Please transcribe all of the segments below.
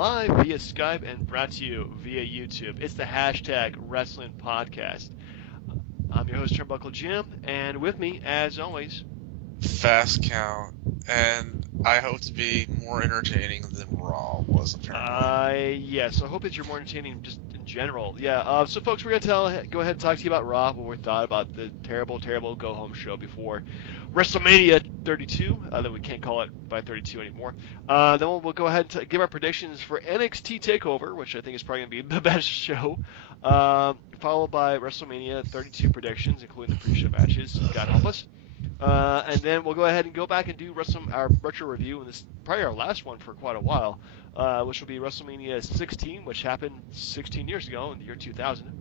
live via Skype and brought to you via YouTube. It's the hashtag Wrestling Podcast. I'm your host, Turnbuckle Jim, and with me, as always, Fast Count, and I hope to be more entertaining than Raw was apparently. Yes, I hope that you're more entertaining just in general. Yeah, so folks, we're going to go ahead and talk to you about Raw, what we thought about the terrible go-home show before Wrestlemania 32, that we can't call it by 32 anymore. Then we'll go ahead and give our predictions for NXT Takeover, which I think is probably going to be the best show, followed by WrestleMania 32 predictions, including the pre-show matches, God help us. And then we'll go ahead and go back and do our retro review, and this is probably our last one for quite a while, which will be WrestleMania 16, which happened 16 years ago in the year 2000.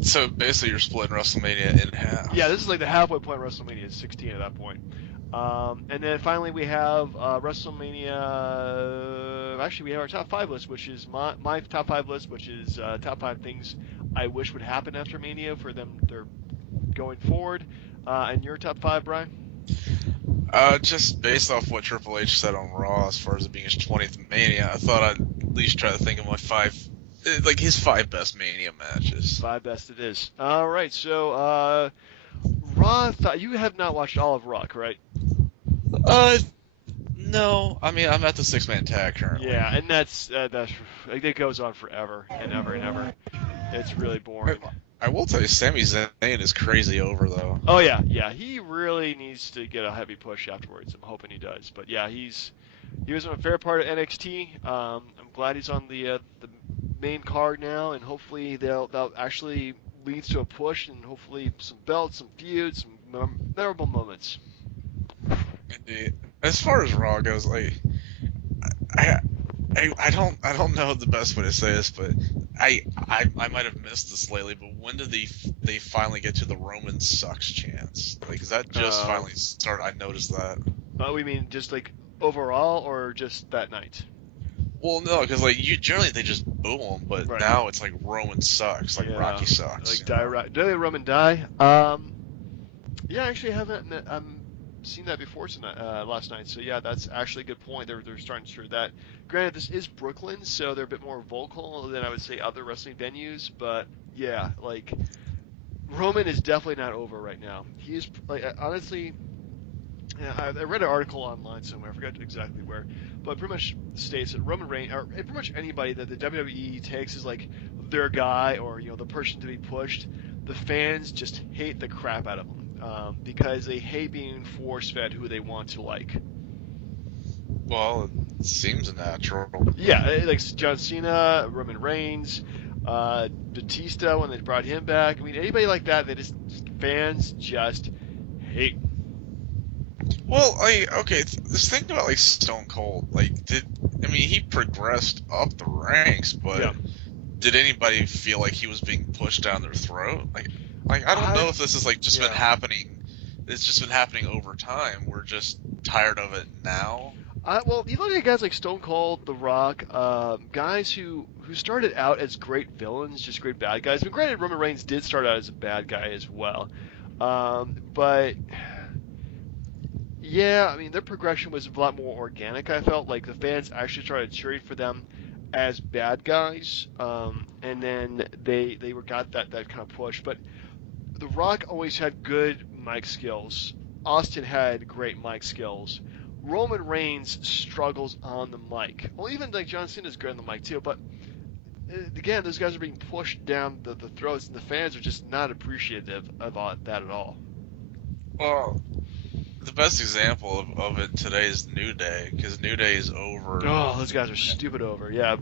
So basically, you're splitting WrestleMania in half. Yeah, this is like the halfway point of WrestleMania, is 16 at that point. And then finally we have WrestleMania. Actually, we have our top 5 list, which is my top 5 list, which is top 5 things I wish would happen after Mania for them. They're going forward. And your top 5, Brian? Just based off what Triple H said on Raw, as far as it being his 20th Mania, I thought I'd at least try to think of his 5 best Mania matches. 5 best it is. All right, so Raw. You have not watched all of Raw, right? No. I mean, I'm at the 6-man tag currently. Yeah, and that's it goes on forever and ever and ever. It's really boring. I will tell you, Sami Zayn is crazy over, though. Oh, yeah. He really needs to get a heavy push afterwards. I'm hoping he does. But, yeah, he was on a fair part of NXT. I'm glad he's on the main card now, and hopefully that actually leads to a push and hopefully some belts, some feuds, some memorable moments. Indeed. As far as Raw goes, like, I don't know the best way to say this, but I might have missed this lately, but when did they finally get to the Roman sucks chants? Like, is that just finally start? I noticed that. We mean just like overall, or just that night? Well, no, because like generally they just boo them, but Right. Now it's like Roman sucks, like Rocky sucks. Like did Roman die? Yeah, actually I haven't seen that before tonight, last night. So yeah, that's actually a good point. They're starting to show that. Granted, this is Brooklyn, so they're a bit more vocal than I would say other wrestling venues. But yeah, like Roman is definitely not over right now. He is like honestly. Yeah, I read an article online somewhere. I forgot exactly where, but pretty much states that Roman Reigns, or pretty much anybody that the WWE takes as like their guy or the person to be pushed, the fans just hate the crap out of them. Because they hate being force-fed who they want to like. Well, it seems natural. Yeah, like John Cena, Roman Reigns, Batista when they brought him back. I mean, anybody like that, fans just hate. Well, just think about like Stone Cold. Like, he progressed up the ranks, but Yeah. Did anybody feel like he was being pushed down their throat? Like I don't know if this is like just been happening. It's just been happening over time. We're just tired of it now. Well, you look at guys like Stone Cold, The Rock, guys who started out as great villains, just great bad guys. But granted, Roman Reigns did start out as a bad guy as well. But yeah, I mean, their progression was a lot more organic. I felt like the fans actually started cheering for them as bad guys, and then they got that kind of push. But The Rock always had good mic skills. Austin had great mic skills. Roman Reigns struggles on the mic. Well, even like John Cena's good on the mic too, but again, those guys are being pushed down the throats, and the fans are just not appreciative of that at all. Well, the best example of it today is New Day, because New Day is over. Oh, those guys are stupid over, yeah.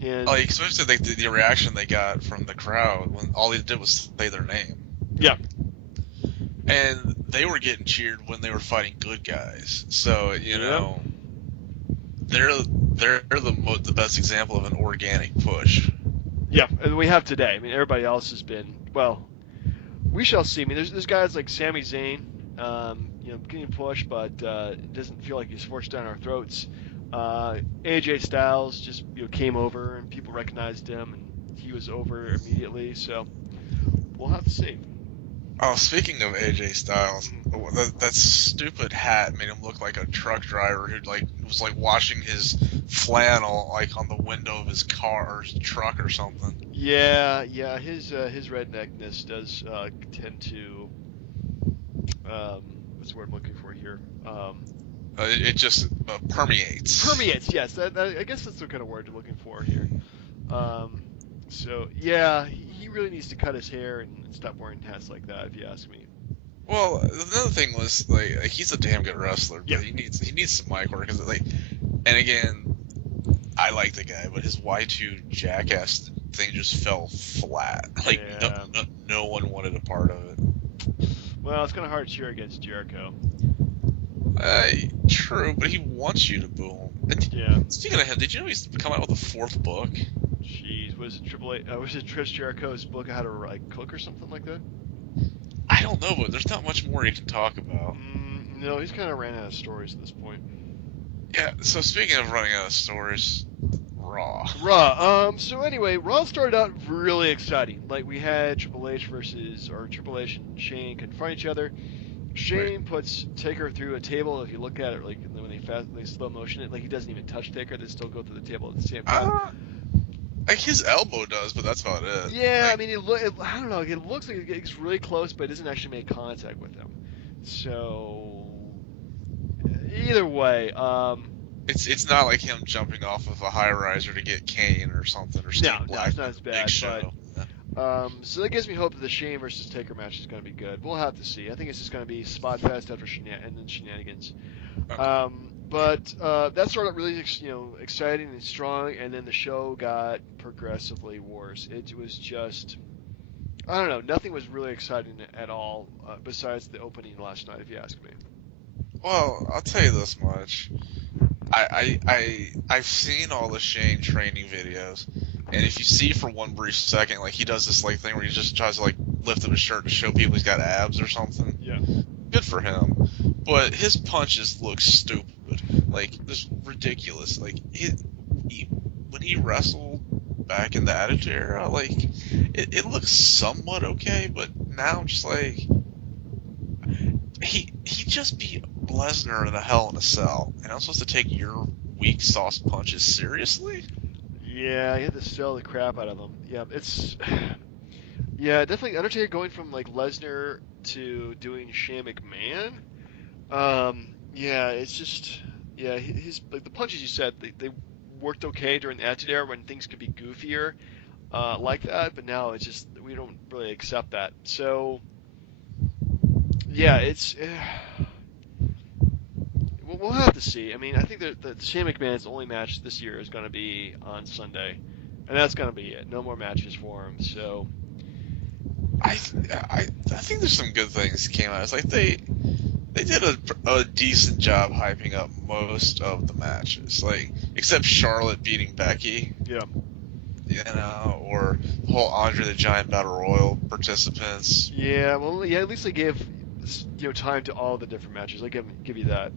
And like, especially the reaction they got from the crowd when all they did was say their name. Yeah. And they were getting cheered when they were fighting good guys. So, they're the best example of an organic push. Yeah, and we have today. I mean, everybody else has been, well, we shall see. I mean, there's guys like Sami Zayn, getting pushed, but it doesn't feel like he's forced down our throats. AJ Styles just came over and people recognized him, and he was over immediately. So we'll have to see. Oh, speaking of AJ Styles, Mhm. that stupid hat made him look like a truck driver who was like washing his flannel like on the window of his car or his truck or something. Yeah. His redneckness does tend to what's the word I'm looking for here? It just permeates. Permeates. Yes, I guess that's the kind of word you're looking for here. Um, so yeah, he really needs to cut his hair and stop wearing hats like that, if you ask me. Well, another thing was like he's a damn good wrestler, Yeah. but he needs some mic work. 'Cause, like, and again, I like the guy, but his Y2 jackass thing just fell flat. Like Yeah. no one wanted a part of it. Well, it's kind of hard to cheer against Jericho. Uh, True, but he wants you to boo him. Yeah. And speaking of him, did you know he's come out with a fourth book? Jeez, was it Triple A? Was it Chris Jericho's book on how to like cook or something like that? I don't know, but there's not much more you can talk about. No, he's kind of ran out of stories at this point. Yeah, so speaking of running out of stories, Raw. Raw. So anyway, Raw started out really exciting. Like we had Triple H versus or Triple H and Shane confront each other. Wait, Shane puts Taker through a table. If you look at it, like when they slow motion it, like he doesn't even touch Taker. They still go through the table at the same time. uh, like his elbow does, but that's about it. Yeah, I Like, mean, I don't know. It looks like it gets really close, but it doesn't actually make contact with him. So either way, it's not like him jumping off of a high riser to get Kane or something or no, Steve it's Blackman, not as the Big bad. But Show. Yeah. so that gives me hope that the Shane versus Taker match is going to be good. We'll have to see. I think it's just going to be spot fest after and then shenanigans. Okay. But that started out really, exciting and strong, and then the show got progressively worse. It was just, I don't know, nothing was really exciting at all besides the opening last night, if you ask me. Well, I'll tell you this much. I've seen all the Shane training videos, and if you see for one brief second, like he does this like thing where he just tries to like lift up his shirt to show people he's got abs or something. Yeah. Good for him. But his punches look stupid, like just ridiculous. Like when he wrestled back in the Attitude Era, like it looks somewhat okay, but now I'm just like he just beat Lesnar in a Hell in a Cell, and I'm supposed to take your weak sauce punches seriously? Yeah, you had to sell the crap out of them. Yeah, it's yeah, definitely Undertaker going from like Lesnar to doing Shane McMahon. Yeah, it's just yeah, his like the punches you said they worked okay during the Attitude Era when things could be goofier like that, but now it's just we don't really accept that. So yeah, it's we'll have to see. I mean, I think that the Shane McMahon's only match this year is going to be on Sunday, and that's going to be it. No more matches for him. So I think there's some good things came out. It's like they did a decent job hyping up most of the matches, like except Charlotte beating Becky, yeah, or the whole Andre the Giant Battle Royal participants. yeah. Well, yeah. At least they gave time to all the different matches. I give you that.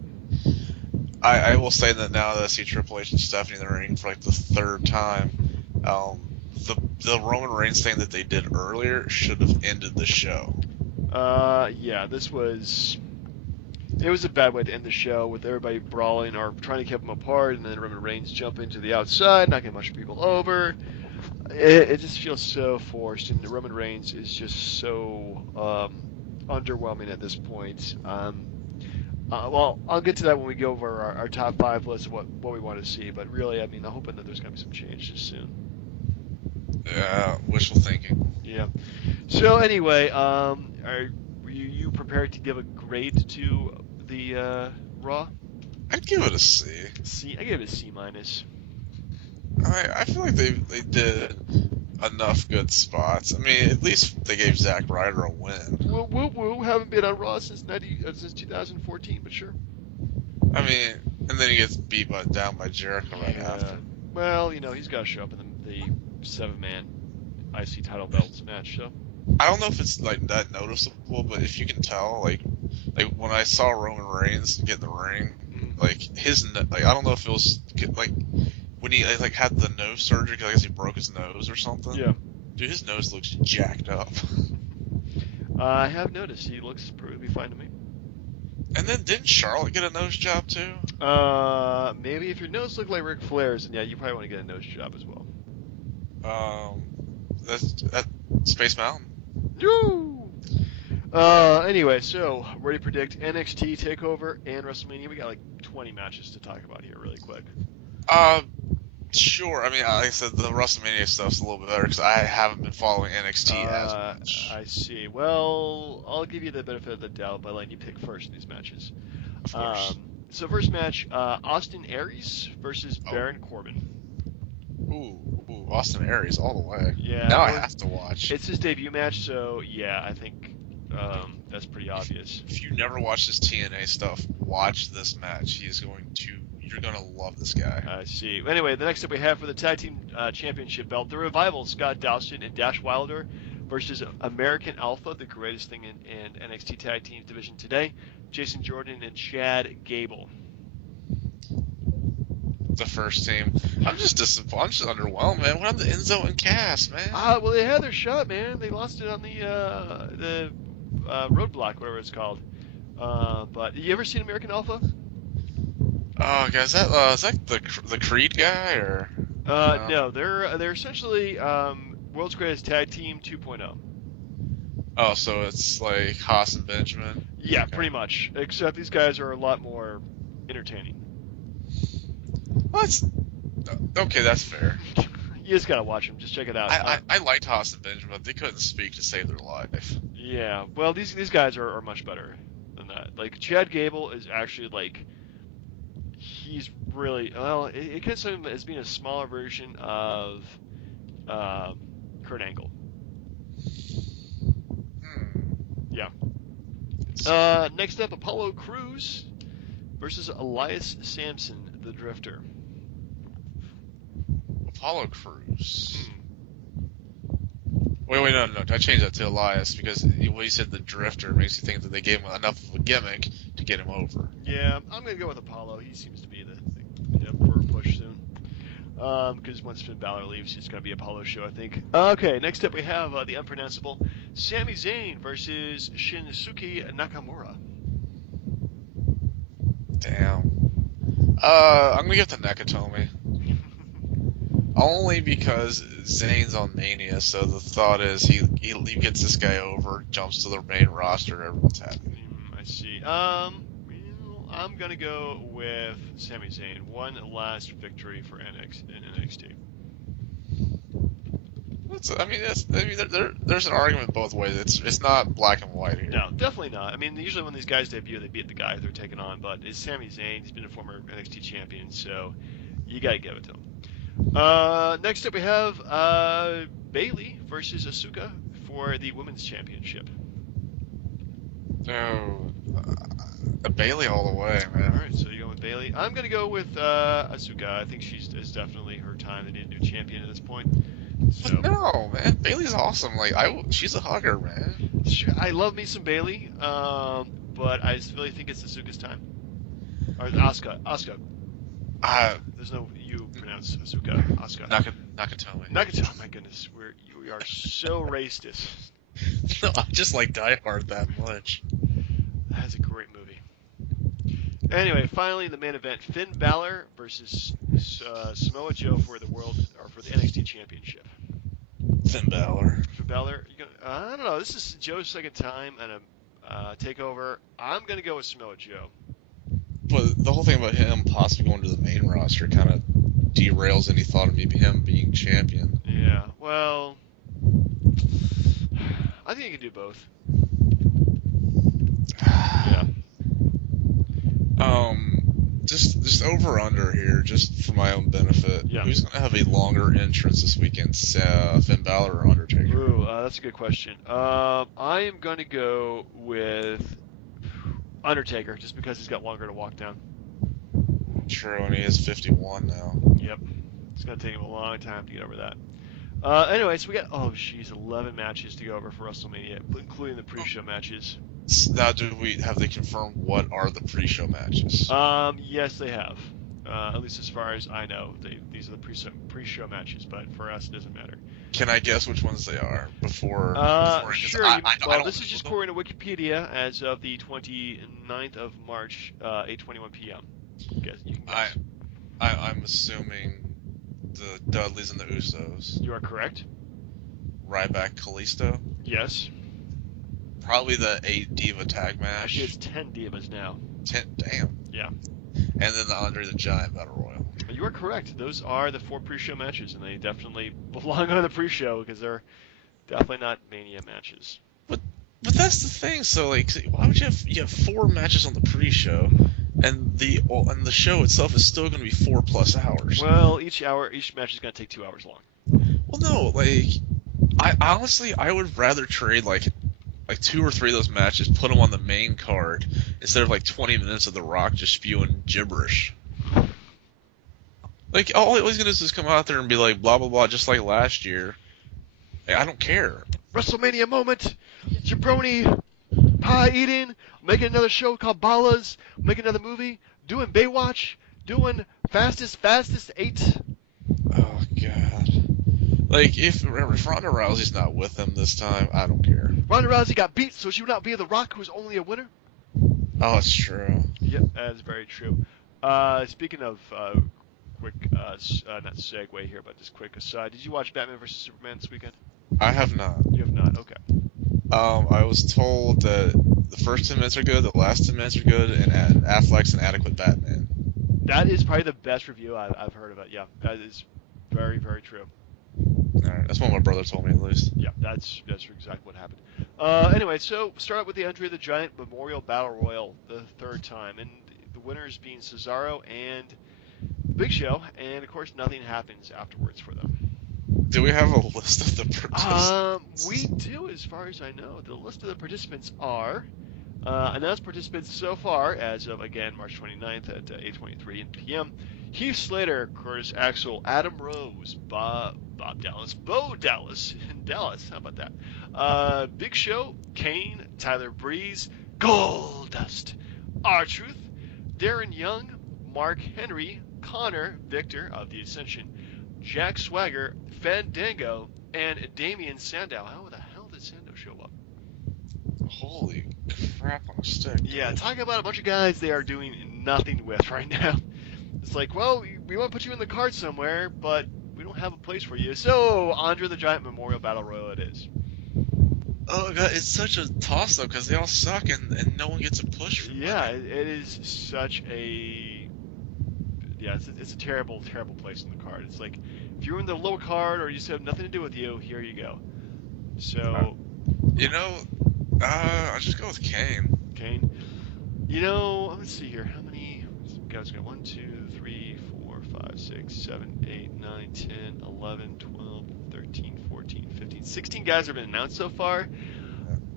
I will say that now that I see Triple H and Stephanie in the ring for like the third time, the Roman Reigns thing that they did earlier should have ended the show. Yeah. It was a bad way to end the show with everybody brawling or trying to keep them apart, and then Roman Reigns jumping to the outside, knocking a bunch of people over. It just feels so forced, and Roman Reigns is just so underwhelming at this point. Well, I'll get to that when we go over our top five list of what we want to see. But really, I mean, I'm hoping that there's going to be some changes soon. Wishful thinking. Yeah. So anyway, are you prepared to give a grade to the Raw? I'd give it a C. C. I give it a C minus. I feel like they did enough good spots. I mean, at least they gave Zack Ryder a win. Woo woo woo. Haven't been on Raw since 2014, but sure. I mean, and then he gets down by Jericho right Yeah. after. Well, he's got to show up in the 7-man IC title belts match. So. I don't know if it's like that noticeable, but if you can tell, like when I saw Roman Reigns get in the ring, Mm. like I don't know if it was like when he like had the nose surgery, 'cause I guess he broke his nose or something. Yeah. Dude, his nose looks jacked up. I have noticed he looks perfectly fine to me. And then didn't Charlotte get a nose job too? Maybe if your nose look like Ric Flair's, then yeah, you probably want to get a nose job as well. Um, that's Space Mountain. No. Anyway, so ready to predict NXT Takeover and WrestleMania. We got like 20 matches to talk about here, really quick. Uh, sure. I mean, like I said, the WrestleMania stuff's a little bit better because I haven't been following NXT as much. I see. Well, I'll give you the benefit of the doubt by letting you pick first in these matches. Of course. So first match, Austin Aries versus Oh, Baron Corbin. ooh, Austin Aries all the way. Yeah, Now I well, have to watch. it's his debut match, so yeah, I think that's pretty obvious. If you never watched his TNA stuff, watch this match. You're gonna love this guy. I see. Anyway, the next up we have for the Tag Team Championship belt, the Revival, Scott Dawson and Dash Wilder versus American Alpha, the greatest thing in NXT Tag Team division today, Jason Jordan and Chad Gable. The first team. I'm just disappointed. I'm just underwhelmed, man. What on the Enzo and Cass, man? Well, they had their shot, man. They lost it on the roadblock, whatever it's called. But you ever seen American Alpha? Oh, guys, is that the Creed guy or? No, they're essentially World's Greatest Tag Team 2.0. Oh, so it's like Haas and Benjamin. Yeah, Okay. pretty much. Except these guys are a lot more entertaining. Well, okay. That's fair. You just gotta watch them. Just check it out. I liked Haas and Benjamin, but they couldn't speak to save their life. Yeah. Well, these guys are much better than that. Like Chad Gable is actually like he's really well. It gets him as being a smaller version of Kurt Angle. Hmm. Yeah. Next up, Apollo Crews versus Elias Sampson, the Drifter. Apollo Crews. Hmm. Wait, no. I changed that to Elias because what he said, the Drifter, makes you think that they gave him enough of a gimmick to get him over. Yeah, I'm gonna go with Apollo. He seems to be the for push soon. Because once Finn Balor leaves, it's gonna be Apollo's show, I think. Okay, next up we have the unpronounceable Sami Zayn versus Shinsuke Nakamura. Damn. I'm gonna give it to Nakatomi. Only because Zayn's on Mania, so the thought is he gets this guy over, jumps to the main roster, everyone's happy. I see. I'm gonna go with Sami Zayn. One last victory for NXT. There's an argument both ways. It's not black and white here. No, definitely not. I mean, usually when these guys debut, they beat the guy they're taking on, but it's Sami Zayn. He's been a former NXT champion, so you gotta give it to him. Next up, we have Bayley versus Asuka for the women's championship. Oh, Bayley all the way, All man. right, so you go with Bayley. I'm gonna go with Asuka. I think is definitely her time. They need a new champion at this point. So But no, man, Bayley's awesome. Like she's a hugger, man. sure, I love me some Bayley, but I just really think it's Asuka's time. Or Asuka. There's no you pronounce Asuka. Asuka. Nakatomi. Nagato. Oh my goodness, we are so racist. No, I just like Die Hard that much. That's a great movie. Anyway, finally the main event: Finn Balor versus Samoa Joe for the NXT Championship. Finn Balor. Finn Balor, I don't know. This is Joe's second time at a takeover. I'm gonna go with Samoa Joe. But the whole thing about him possibly going to the main roster kind of derails any thought of maybe him being champion. Yeah. Well, I think you can do both. Yeah. Just over under here, just for my own benefit. Yeah. Who's gonna have a longer entrance this weekend, Finn Balor or Undertaker? Ooh, that's a good question. I am going to go with Undertaker, just because he's got longer to walk down. True, and he is 51 now. Yep. It's going to take him a long time to get over that. Anyway, so we got 11 matches to go over for WrestleMania, including the pre-show matches. Now, have they confirmed what are the pre-show matches? Yes, they have. At least as far as I know, these are the pre-show matches. But for us, it doesn't matter. Can I guess which ones they are before? Because Sure. I Well, don't this is know just them. according to Wikipedia as of the 29th of March, 8:21 p.m. Guess you can I, guess. I'm assuming the Dudleys and the Usos, You are correct. Ryback, Kalisto, Yes. probably the 8 Diva tag Actually, it's match. 10 divas now. Damn. Yeah. And then the Andre the Giant Battle Royal. You are correct. Those are the 4 pre-show matches, and they definitely belong on the pre-show because they're definitely not Mania matches. But but that's the thing. So like, why would you have 4 matches on the pre-show, and the show itself is still going to be 4+ hours? Well, each match is going to take 2 hours long. Well, no, like I honestly I would rather trade like 2 or 3 of those matches, put them on the main card instead of like 20 minutes of The Rock just spewing gibberish. Like all he's gonna do is just come out there and be like blah blah blah, just like last year. Like, I don't care. Wrestlemania moment. Jabroni pie eating. Making another show called Ballas. Making another movie. Doing Baywatch. Doing fastest 8. Oh god. Like if Ronda Rousey's not with them this time, I don't care. Ronda Rousey got beat, so she would not be The Rock, who's only a winner. Oh, it's true. Yep, that is very true. Speaking of quick, not segue here, but just quick aside. Did you watch Batman vs Superman this weekend? I have not. You have not. Okay. I was told that the first 10 minutes are good, the last 10 minutes are good, and Affleck's an adequate Batman. That is probably the best review I've heard of it. Yeah, that is very, very true. Alright, that's what my brother told me at least. Yeah, that's exactly what happened. Anyway, so start out with the Andre the Giant Memorial Battle Royal the third time, and the winners being Cesaro and Big Show, and of course nothing happens afterwards for them. Do we have a list of the participants? We do, as far as I know. The list of the participants are announced participants so far as of, again, March 29th at 8:23 p.m. Heath Slater, Curtis Axel, Adam Rose, Bob Dallas, Bo Dallas, in Dallas. How about that? Big Show, Kane, Tyler Breeze, Goldust, R-Truth, Darren Young, Mark Henry, Connor, Victor of the Ascension, Jack Swagger, Fandango, and Damian Sandow. How the hell did Sandow show up? Holy crap on a stick. Yeah, talking about a bunch of guys they are doing nothing with right now. It's like, well, we want to put you in the card somewhere, but we don't have a place for you. So, Andre the Giant Memorial Battle Royal it is. Oh god, it's such a toss though because they all suck and no one gets a push. For Yeah, money. it is such a it's a terrible place in the card. It's like if you're in the low card or you just have nothing to do with you, here you go. So, I'll just go with Kane. Kane. Let's see here. How many guys got? 1, 2, 3, 4, 5, 6, 7, 8, 9, 10, 11, 12, 13, 14, 15, 16 guys have been announced so far.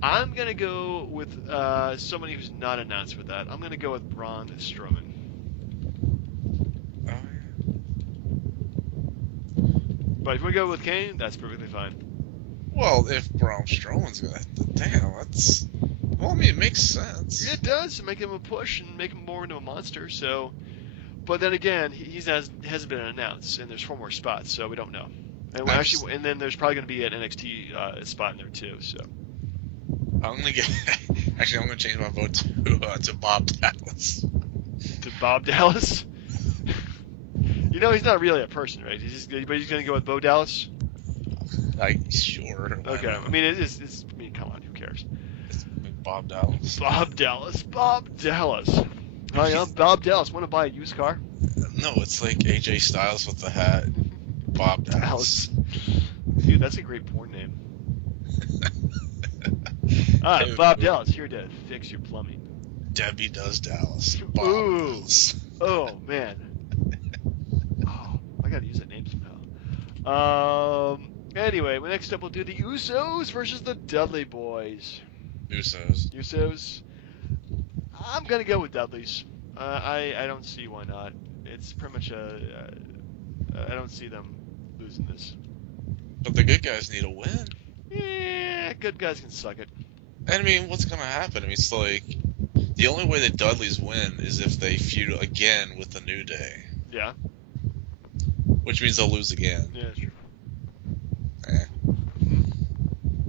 I'm going to go with somebody who's not announced with that. I'm going to go with Braun Strowman. Oh, yeah. But if we go with Kane, that's perfectly fine. Well, if Braun Strowman's gonna, damn, that's. Well, I mean, it makes sense. It does to make him a push and make him more into a monster. So, but then again, he hasn't been announced, and there's 4 more spots, so we don't know. And and then there's probably going to be an NXT spot in there too. So, I'm gonna get. Actually, I'm gonna change my vote to Bob Dallas. To Bob Dallas. He's not really a person, right? But he's going to go with Bo Dallas. Sure. Okay. I mean, it's. I mean, come on, who cares? It's Bob Dallas. Bob Dallas. Bob Dallas. Hi, I'm Bob Dallas. Want to buy a used car? No, it's like AJ Styles with the hat. Bob Dallas. Dude, that's a great porn name. All right, Bob Dallas, here to fix your plumbing. Debbie does Dallas. Bob Ooh. Dallas. Oh, man. Oh, I got to use that name somehow. Anyway, next up we'll do the Usos versus the Dudley Boys. Usos. I'm going to go with Dudleys. I don't see why not. It's pretty much I don't see them losing this. But the good guys need a win. Yeah, good guys can suck it. And I mean, what's going to happen? I mean, it's like the only way that Dudleys win is if they feud again with the New Day. Yeah. which means they'll lose again. Yeah, that's true. Eh, Hmm.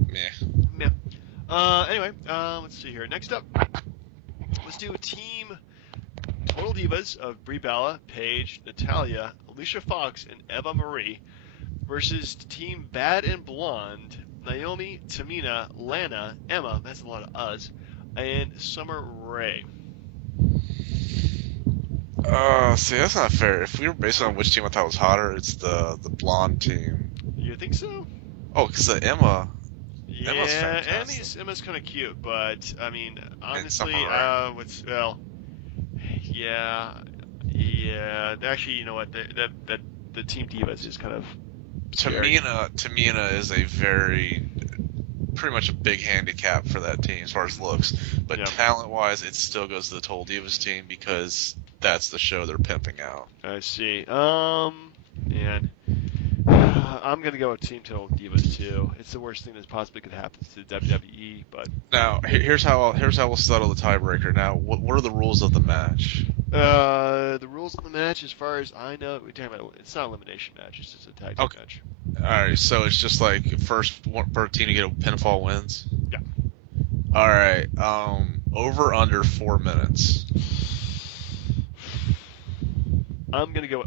meh. Yeah. Anyway, let's see here. Next up, let's do Team Total Divas of Brie Bella, Paige, Natalia, Alicia Fox, and Eva Marie versus Team Bad and Blonde, Naomi, Tamina, Lana, Emma, that's a lot of us, and Summer Rae. See, that's not fair. If we were basing on which team I thought was hotter, it's the blonde team. You think so? Oh, because Emma's Yeah, fantastic, Emma's kind of cute, but I mean, and honestly, Summer Rae. yeah, yeah. Actually, you know what? The Team Divas is kind of scary. Tamina is a pretty much a big handicap for that team as far as looks, but Yeah, talent-wise, it still goes to the Total Divas team because that's the show they're pimping out. I see. Man, I'm gonna go with Team Total Divas too. It's the worst thing that possibly could happen to WWE, but Now, here's how we'll settle the tiebreaker. Now, what are the rules of the match? the rules of the match, as far as I know, we're talking about it's not an elimination match. It's just a tag team Okay, match. all right. So it's just like first one per team to get a pinfall wins. Yeah. All right. Over under 4 minutes. I'm gonna go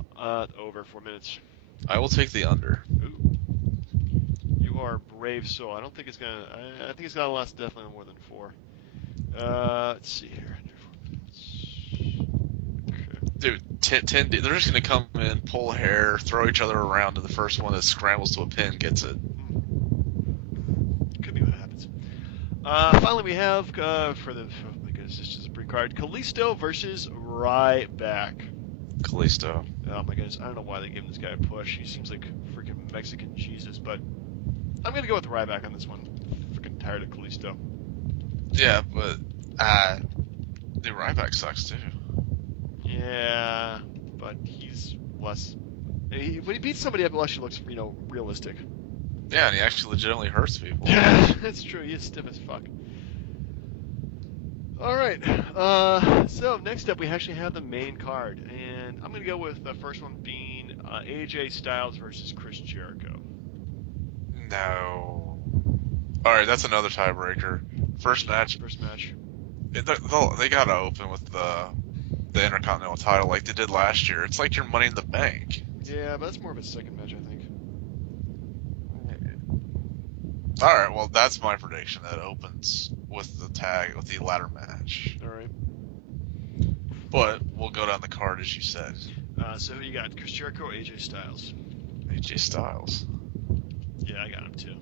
over 4 minutes. I will take the under. Ooh, you are a brave soul. I don't think it's gonna. I think it's gonna last definitely more than four. Let's see here. Under 4 minutes. Okay. Dude, they're just gonna come in, pull hair, throw each other around, and the first one that scrambles to a pin gets it. Could be what happens. Finally, we have for the. Oh my goodness, this is a pretty card. Kalisto versus Ryback. Kalisto. Oh my goodness, I don't know why they gave this guy a push. He seems like freaking Mexican Jesus, but I'm gonna go with Ryback on this one. Freaking tired of Kalisto. Yeah, but the Ryback sucks too. Yeah, but he's less. When he beats somebody up, unless he looks, realistic. Yeah, and he actually legitimately hurts people. That's true. He is stiff as fuck. All right. So next up, we actually have the main card, and I'm gonna go with the first one being AJ Styles versus Chris Jericho. No. All right, that's another tiebreaker. First match, First match. they gotta open with the Intercontinental title like they did last year. It's like your Money in the Bank. Yeah, but that's more of a second match, I think. All right, well that's my prediction. That opens with the ladder match. All right. But we'll go down the card as you said. So who you got? Chris Jericho or AJ Styles? AJ Styles. Yeah, I got him too.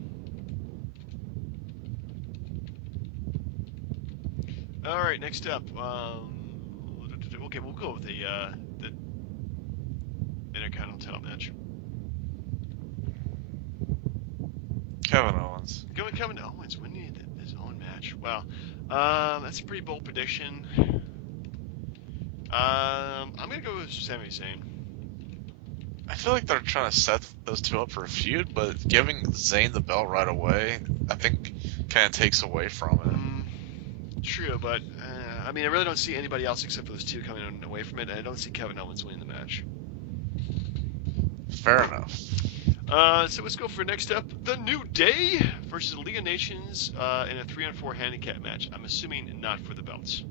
All right, next up. Okay, we'll go with the Intercontinental title match. Kevin Owens. Go with Kevin Owens winning his own match. Wow, that's a pretty bold prediction. I'm gonna go with Sami Zayn. I feel like they're trying to set those two up for a feud, but giving Zayn the belt right away, I think, kind of takes away from it. True, but I mean, I really don't see anybody else except for those two coming away from it, and I don't see Kevin Owens winning the match. Fair enough. So let's go for next up, the New Day versus League of Nations in a 3-on-4 handicap match. I'm assuming not for the belts.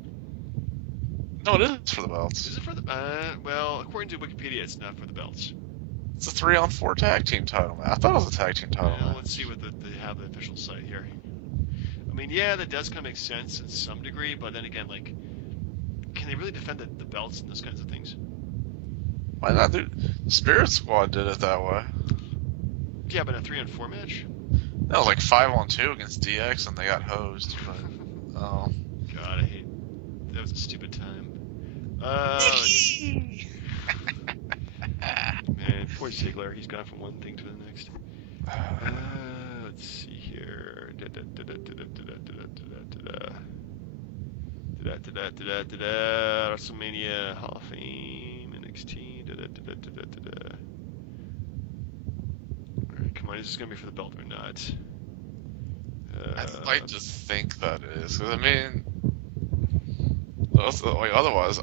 No, it is for the belts. Is it for the? Well, according to Wikipedia, it's not for the belts. It's a 3-on-4 tag team title match. I thought it was a tag team title match. Let's see what they have the official site here. I mean, yeah, that does kind of make sense in some degree, but then again, like, can they really defend the belts and those kinds of things? Why not? The Spirit Squad did it that way. Yeah, but a 3-on-4 match? That was like 5-on-2 against DX, and they got hosed. But, oh. God, I hate. That was a stupid time. Man, poor Ziggler. He's gone from one thing to the next. Let's see here. WrestleMania Hall of Fame, NXT. Alright, come on, is this gonna be for the belt or not? I'd like to think that is, because I mean, otherwise,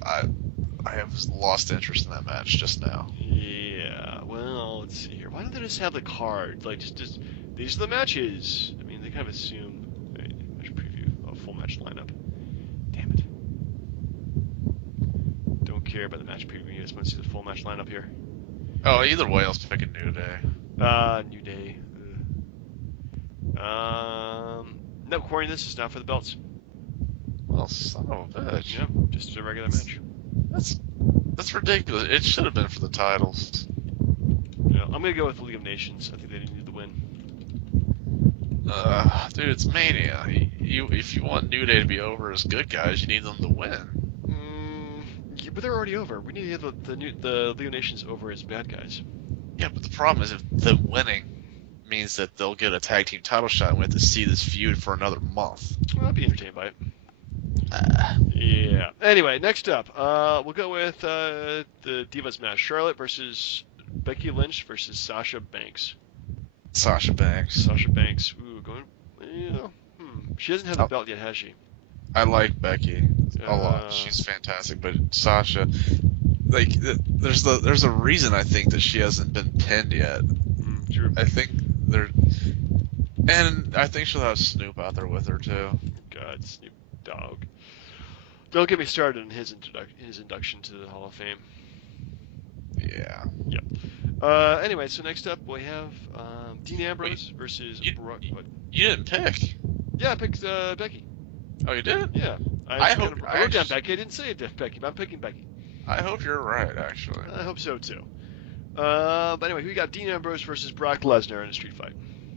I have lost interest in that match just now. Yeah, well, let's see here. Why don't they just have the card? Like, just these are the matches. I mean, they kind of assume. Wait, match preview, full match lineup. Damn it. Don't care about the match preview. You just want to see the full match lineup here. Oh, either way, I was picking New Day. New Day. No, according to this, is not for the belts. Well, son of a bitch. Yeah, just a regular match. That's ridiculous. It should have been for the titles. Yeah, I'm gonna go with the League of Nations. I think they need the win. Dude, it's Mania. If you want New Day to be over as good guys, you need them to win. Yeah, but they're already over. We need to have the League of Nations over as bad guys. Yeah, but the problem is if them winning means that they'll get a tag team title shot and we have to see this feud for another month. Well, I'll be entertained by it. Yeah. Anyway, next up, we'll go with the Divas match: Charlotte versus Becky Lynch versus Sasha Banks. Sasha Banks. Sasha Banks. Ooh, going. Yeah. She hasn't had the belt yet, has she? I like Becky a lot. She's fantastic, but Sasha, like, there's a reason I think that she hasn't been pinned yet. True. I think and I think she'll have Snoop out there with her too. God, Snoop Dogg. Don't get me started on his induction to the Hall of Fame. Yeah. Yep. Anyway, so next up we have Dean Ambrose versus Brock. What? You didn't pick. Yeah, I picked Becky. Oh, you did? Yeah. I wrote down Becky. I didn't say Becky, but I'm picking Becky. I hope you're right, actually. I hope so too. But anyway, we got Dean Ambrose versus Brock Lesnar in a street fight.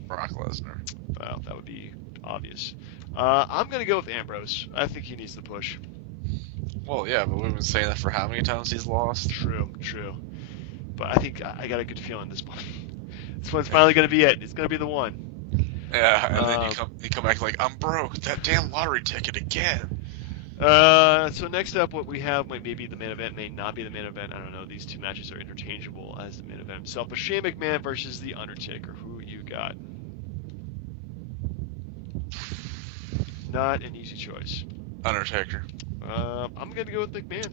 Brock Lesnar. Well, that would be obvious. I'm gonna go with Ambrose. I think he needs the push. Well, yeah, but we've been saying that for how many times he's lost? True. But I think I got a good feeling this one. This one's finally gonna be it. It's gonna be the one. Yeah, and then you come back like, I'm broke. That damn lottery ticket again. So next up, what we have might maybe the main event, may not be the main event. I don't know. These two matches are interchangeable as the main event himself. But Shane McMahon versus The Undertaker. Who you got? Not an easy choice. Undertaker. I'm gonna go with McMahon.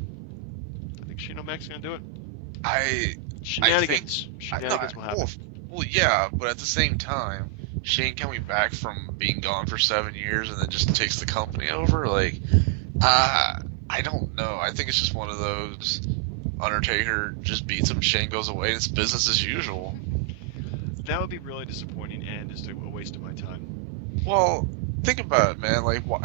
I think Shane O'Mac's gonna do it. Shenanigans will happen. Well, yeah, but at the same time, Shane coming back from being gone for 7 years and then just takes the company over, like, I don't know. I think it's just one of those. Undertaker just beats him, Shane goes away, and it's business as usual. That would be really disappointing and just a waste of my time. Well, think about it, man. Like, what?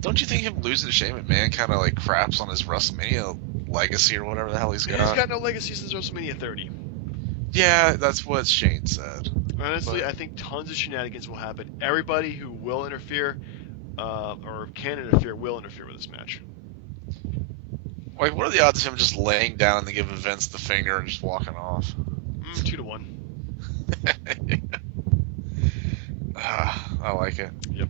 Don't you think him losing to Shane McMahon kind of like craps on his WrestleMania legacy or whatever the hell he's got? He's got no legacy since WrestleMania 30. Yeah, that's what Shane said. Honestly, I think tons of shenanigans will happen. Everybody who will interfere or can interfere will interfere with this match. Like, what are the odds of him just laying down and then giving Vince the finger and just walking off? 2-1. I like it. Yep.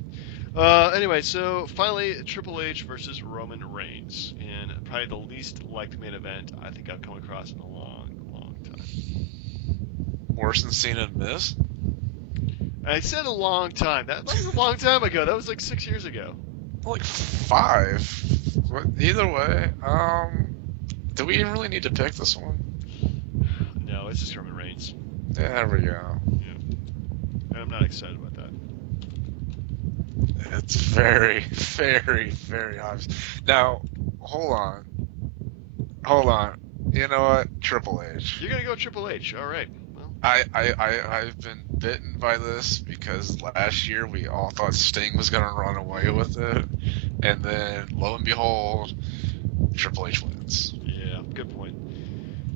Anyway, so finally, Triple H versus Roman Reigns in probably the least liked main event I think I've come across in a long, long time. Worse than Cena and Miz? I said a long time. That was a long time ago. That was like 6 years ago. Like 5. Either way, do we even really need to pick this one? No, it's just Roman Reigns. There we go. Yeah. And I'm not excited about that. It's very, very, very obvious. Now, hold on. You know what? Triple H. You're gonna go Triple H. All right. Well, I've been bitten by this because last year we all thought Sting was gonna run away with it, and then lo and behold, Triple H wins. Yeah, good point.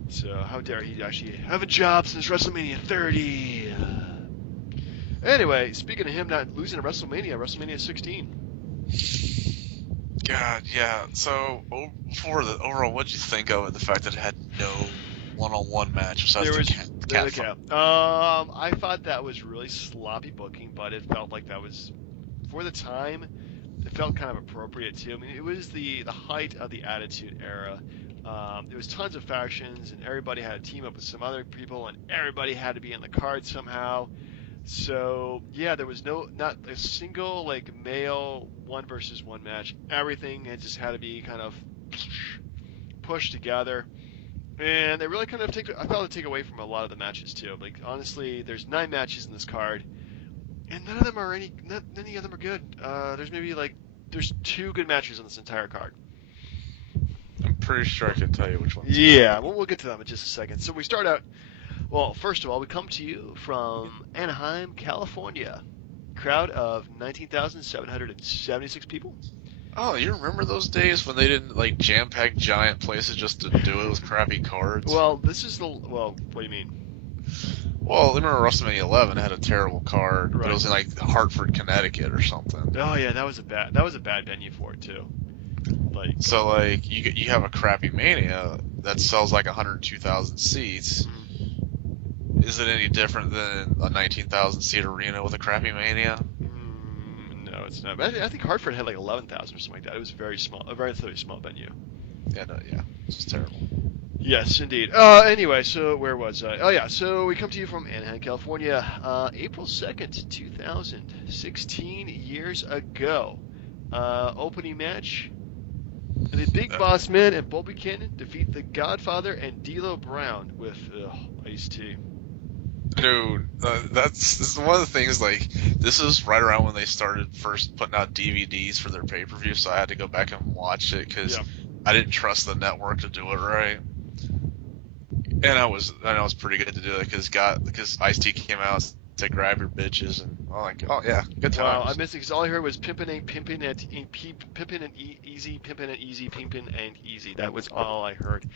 So how dare he actually have a job since WrestleMania 30? Anyway, speaking of him not losing at WrestleMania 16. God, yeah. So for the overall, what'd you think of it? The fact that it had no one-on-one match besides the cat fight? I thought that was really sloppy booking, but it felt like that was, for the time, it felt kind of appropriate too. I mean, it was the height of the Attitude Era. There was tons of factions, and everybody had to team up with some other people, and everybody had to be on the card somehow. So yeah, there was not a single like male 1-versus-1 match. Everything just had to be kind of pushed together. And they really kind of I felt take away from a lot of the matches too. Like honestly, there's 9 matches in this card, and none of them are any of them are good. There's 2 good matches on this entire card. I'm pretty sure I can tell you which ones. Yeah, we'll get to them in just a second. So we start out. Well, first of all, we come to you from Anaheim, California. Crowd of 19,776 people. Oh, you remember those days when they didn't like jam-pack giant places just to do it with crappy cards? Well, what do you mean? Well, I remember WrestleMania 11 had a terrible card, Right. but it was in like Hartford, Connecticut or something. Oh yeah, that was a bad venue for it too. Like so, like you have a crappy Mania that sells like 102,000 seats. Is it any different than a 19,000 seat arena with a crappy Mania? No, it's not. But I think Hartford had like 11,000 or something like that. It was very small, a relatively small venue. Yeah, it's just terrible. Yes, indeed. Anyway, so where was I? Oh yeah, so we come to you from Anaheim, California, April 2nd, 2016, years ago. Opening match. The Big Boss Man and Bull Buchanan defeat the Godfather and D'Lo Brown with iced tea. Dude, this is one of the things, like, this is right around when they started first putting out DVDs for their pay-per-view, so I had to go back and watch it, because I didn't trust the network to do it right. And I was pretty good to do it, because Ice-T came out to grab your bitches, and I'm like, oh yeah, good times. Wow, I missed it, because all I heard was pimpin' and easy. That was all I heard.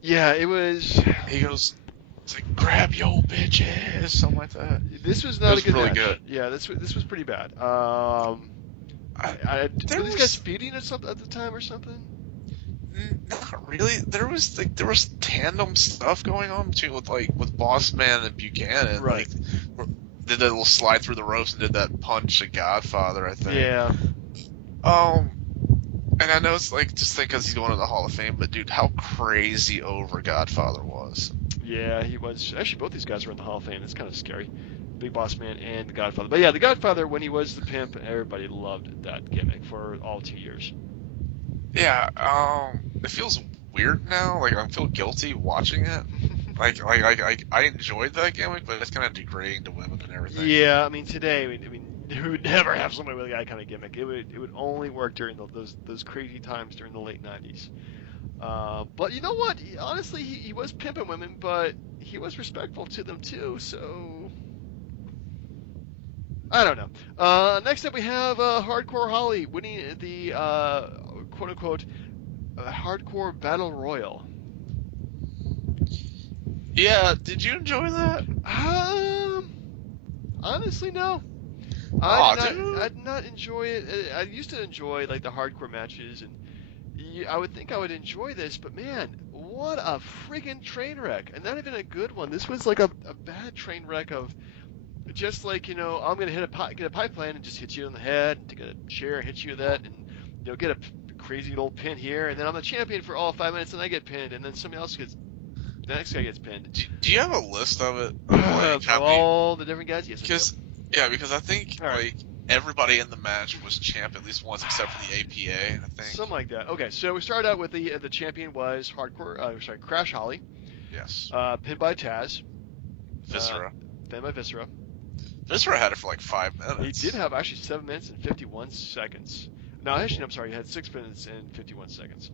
Yeah, it was... He goes... It's like, grab your bitches, something like that. This was not a good really match. Good. Yeah, this was pretty bad. Were these guys feuding at the time or something? Not really. There was tandem stuff going on with Boss Man and Buchanan. Right. Like, did that little slide through the ropes and did that punch at Godfather, I think. Yeah. And I know it's like just think because he's going to the Hall of Fame, but dude, how crazy over Godfather was. Yeah, he was. Actually, both these guys were in the Hall of Fame. It's kind of scary. Big Boss Man and the Godfather. But yeah, the Godfather, when he was the pimp, everybody loved that gimmick for all 2 years. Yeah, it feels weird now. Like I feel guilty watching it. like I enjoyed that gimmick, but it's kind of degrading to women and everything. Yeah, I mean today, I mean we would never have somebody with that kind of gimmick. It would only work during those crazy times during the late '90s. But you know what? Honestly, he was pimping women, but he was respectful to them too. So I don't know. Next up, we have Hardcore Holly winning the quote-unquote Hardcore Battle Royal. Yeah, did you enjoy that? Honestly, no. I did not enjoy it. I used to enjoy like the hardcore matches, and I would think I would enjoy this, but man, what a freaking train wreck! And not even a good one. This was like a bad train wreck of just like, you know, I'm gonna get a pipeline and just hit you in the head, and take a chair and hit you with that, and you know, get a crazy old pin here, and then I'm the champion for all 5 minutes, and I get pinned, and then somebody else gets. The next guy gets pinned. Do you have a list of it? Of all the different guys? Yes, because I think like everybody in the match was champ at least once, except for the APA. I think something like that. Okay, so we started out with the champion was Crash Holly. Yes. Pinned by Taz. Viscera. Pinned by Viscera. Viscera had it for like 5 minutes. He did have actually 7 minutes and 51 seconds. No, actually, I'm sorry. He had 6 minutes and 51 seconds.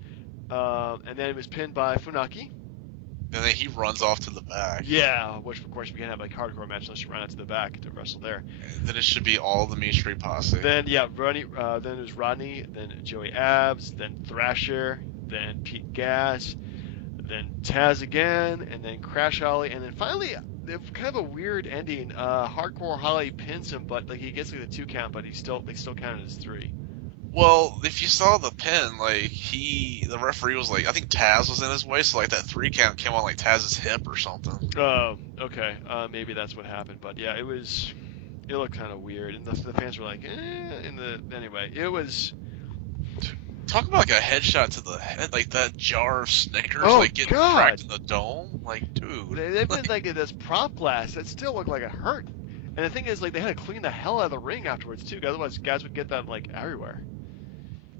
And then it was pinned by Funaki. And then he runs off to the back. Yeah, which of course we can't have like hardcore match unless you run out to the back to wrestle there. And then it should be all the Mean Street Posse. Then Rodney, then it was Rodney, then Joey Abs, then Thrasher, then Pete Gas, then Taz again, and then Crash Holly, and then finally kind of a weird ending. Hardcore Holly pins him, but like he gets like the 2 count, but they still count it as 3. Well, if you saw the pin, like the referee was like, I think Taz was in his way, so like that 3 count came on like Taz's hip or something. Oh, okay. Maybe that's what happened, but yeah, it looked kind of weird, and the fans were like, anyway, it was. Talk about like a headshot to the head, like that jar of Snickers, like getting cracked in the dome, like dude. They've been like this prop glass that still looked like it hurt, and the thing is, like they had to clean the hell out of the ring afterwards too, otherwise guys would get that like everywhere.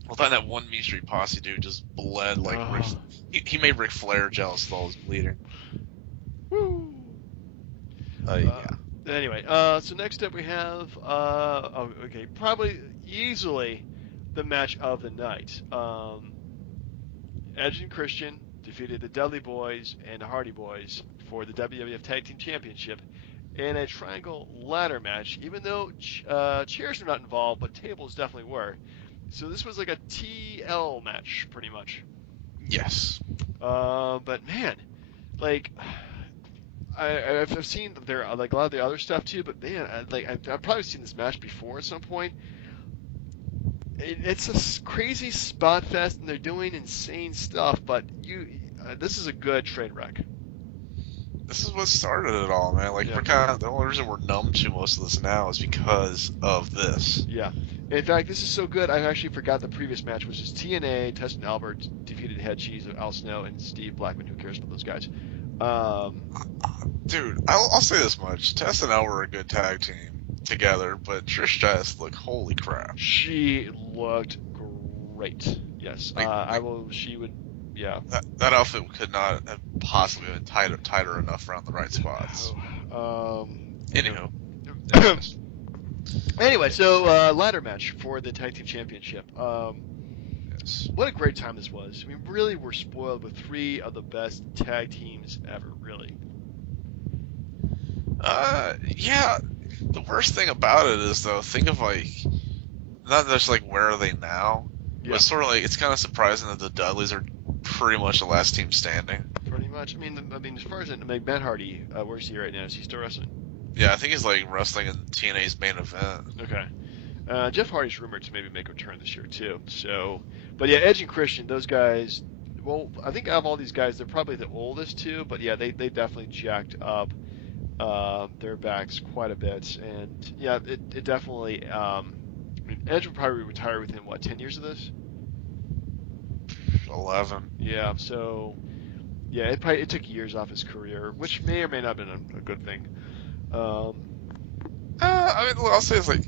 Well, then that one Mean Street Posse dude just bled like Rick. Oh, He made Ric Flair jealous with all his bleeding. woo. Yeah. Anyway, so next up we have, oh, okay, probably easily the match of the night. Edge and Christian defeated the Dudley Boys and the Hardy Boys for the WWF Tag Team Championship in a triangle ladder match, even though chairs were not involved, but tables definitely were. So this was like a TL match, pretty much. Yes. But man, like I've seen their like a lot of the other stuff too, but man, I've probably seen this match before at some point. It's a crazy spot fest, and they're doing insane stuff. But this is a good train wreck. This is what started it all, man. Like, Yeah. we're kind of, the only reason we're numb to most of this now is because of this. Yeah. In fact, this is so good, I actually forgot the previous match, which is TNA. Teston Albert defeated Head Cheese of Al Snow and Steve Blackman. Who cares about those guys? Dude, I'll say this much. Tess and Elle were a good tag team together, but Trish Stratus, look, holy crap. She looked great. Yes. I will. She would. Yeah. That outfit could not have possibly been tighter enough around the right spots. Anywho. Anyway, so ladder match for the tag team championship. Yes. What a great time this was. We really were spoiled with three of the best tag teams ever. Really. Yeah. The worst thing about it is, though, think of, like, not just like where are they now, Yeah. but sort of like it's kind of surprising that the Dudleys are pretty much the last team standing. Pretty much. I mean, as far as Matt Hardy, where's he right now? Is he still wrestling? Yeah, I think he's like wrestling in TNA's main event. Okay. Jeff Hardy's rumored to maybe make a return this year too. So, but yeah, Edge and Christian, those guys. Well, I think out of all these guys, they're probably the oldest too. But yeah, they definitely jacked up their backs quite a bit, and yeah, it definitely. I mean, Edge would probably retire within what 10 years of this. 11. Yeah. So, yeah, it took years off his career, which may or may not have been a good thing. I mean, I'll say it's like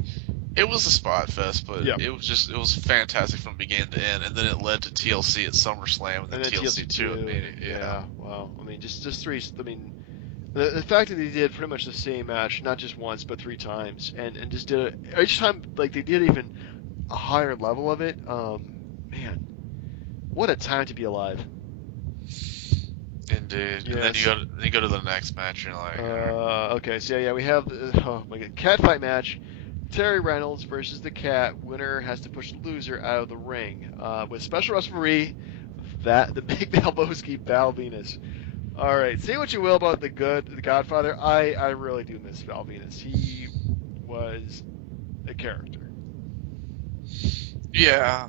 it was a spot fest, but Yeah. it was fantastic from beginning to end, and then it led to TLC at SummerSlam, and then TLC 2 at Mania. Yeah. Wow. I mean, just three. I mean, the fact that they did pretty much the same match, not just once but three times, and just did it each time like they did even a higher level of it. Man, what a time to be alive. Indeed. And then Yes. you go to the next match, and you're like, Okay, so yeah, we have oh my god, cat fight match. Terry Reynolds versus the Cat. Winner has to push the loser out of the ring. With special referee, the Big Balboski Val Venus. All right, say what you will about the Godfather. I really do miss Val Venus. He was a character. yeah.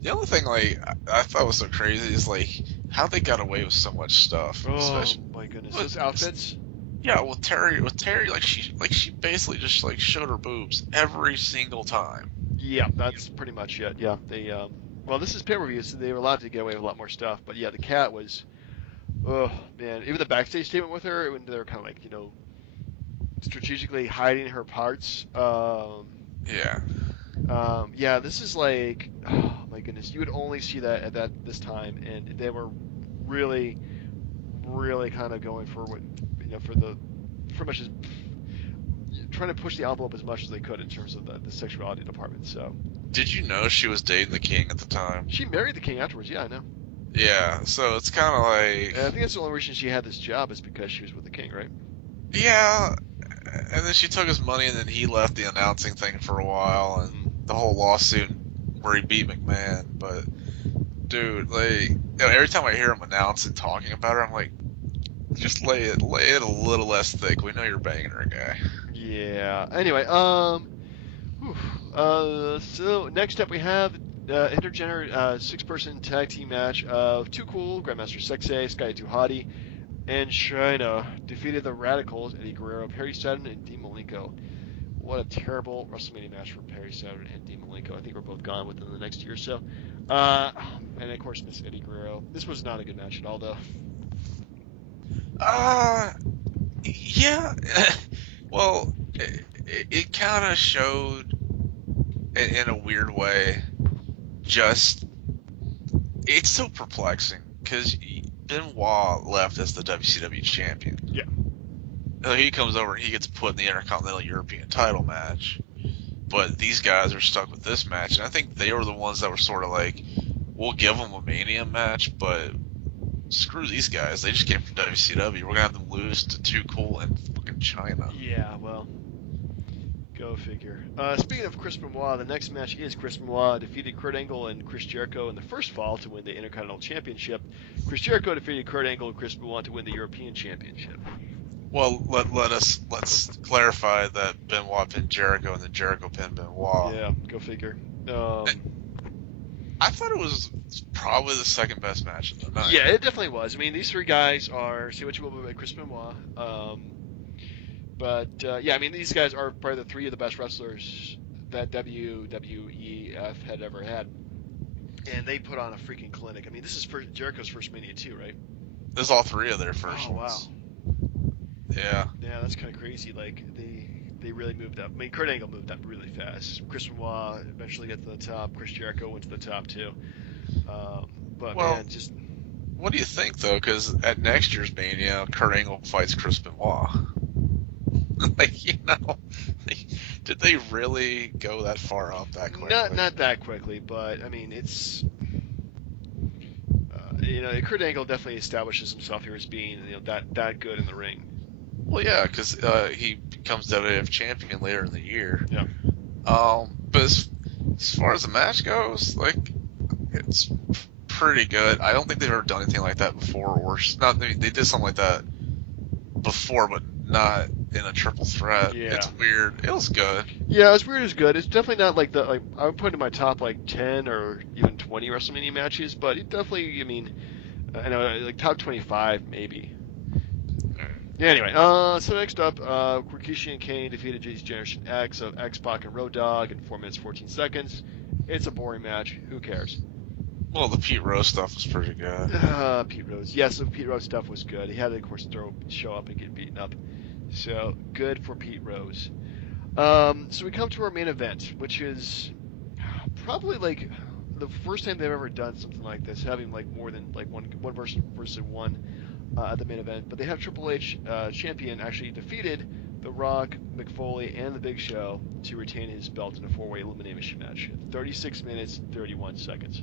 The only thing like I thought was so crazy is like how they got away with so much stuff. Oh Especially, my goodness, But- those outfits. yeah, with Terry, like she basically just like showed her boobs every single time. Yeah, that's pretty much it. Yeah, they. Well, this is pay-per-view, so they were allowed to get away with a lot more stuff. But yeah, the Cat was. Oh man, even the backstage statement with her, when they were kind of like strategically hiding her parts. Yeah. Yeah, this is like, oh my goodness, you would only see that at this time, and they were really, really kind of going for what, for the, pretty much just trying to push the envelope as much as they could in terms of the sexuality department. So Did you know she was dating the king at the time? she married the king afterwards. Yeah, I know. Yeah. So it's kind of like, And I think that's the only reason she had this job is because she was with the king, right? yeah. And then she took his money, and then he left the announcing thing for a while, and the whole lawsuit where he beat McMahon. But dude, like, every time I hear him announce and talking about her, I'm like, just lay it a little less thick. We know you're banging her, guy. Yeah. Anyway, so next up we have intergender six-person tag team match of Too Cool, Grandmaster Sexay, Sky Too Hottie, and China defeated the Radicals, Eddie Guerrero, Perry Saturn, and Dean Malenko. What a terrible WrestleMania match for Perry Saturn and Dean Malenko. I think we're both gone within the next year or so. And of course, Miss Eddie Guerrero. This was not a good match at all, though. Yeah. Well, it kind of showed. in a weird way, just it's so perplexing because Benoit left as the WCW champion. Yeah. He comes over and he gets put in the Intercontinental European title match, but these guys are stuck with this match, and I think they were the ones that were sort of like, we'll give them a Mania match, but screw these guys. They just came from WCW. We're gonna have them lose to Too Cool and fucking China. Yeah, well, go figure. Speaking of Chris Benoit, the next match is Chris Benoit defeated Kurt Angle and Chris Jericho in the first fall to win the Intercontinental Championship. Chris Jericho defeated Kurt Angle and Chris Benoit to win the European Championship. Well, let's clarify that Benoit pinned Jericho and then Jericho pinned Benoit. Yeah, go figure. I thought it was probably the second best match of the night. Yeah, it definitely was. I mean, these three guys are, say what you will about Chris Benoit, but yeah, I mean, these guys are probably the three of the best wrestlers that WWEF had ever had. And they put on a freaking clinic. I mean, this is Jericho's first Mania too, right? This is all three of their first Oh, ones. wow. Yeah. Yeah, that's kind of crazy. Like, they really moved up. I mean, Kurt Angle moved up really fast. Chris Benoit eventually got to the top. Chris Jericho went to the top too. But Well, man, just what do you think though? Because at next year's Mania, Kurt Angle fights Chris Benoit. Like, you know, like, did they really go that far up that quickly? not that quickly, but I mean, it's you know, Kurt Angle definitely establishes himself here as being, you know, that good in the ring. Well, yeah, because he becomes WWF champion later in the year. Yeah. But as far as the match goes, like, it's pretty good. I don't think they've ever done anything like that before, or not. They did something like that before, but not in a triple threat. Yeah. It's weird. It was good. Yeah, it's weird. It's good. It's definitely not like I would put it in my top like 10 or even 20 WrestleMania matches, but it definitely. I mean, I know like top 25 maybe. Yeah, anyway, so next up, Rikishi and Kane defeated JD's Generation X of X-Pac and Road Dogg in 4 minutes 14 seconds. It's a boring match. Who cares? Well, the Pete Rose stuff was pretty good. Pete Rose. Yes, the Pete Rose stuff was good. He had to, of course, show up and get beaten up. So, good for Pete Rose. So we come to our main event, which is probably like the first time they've ever done something like this, having like more than like one versus one at the main event. But they have Triple H champion actually defeated The Rock, McFoley, and The Big Show to retain his belt in a 4-way elimination match. 36 minutes, 31 seconds.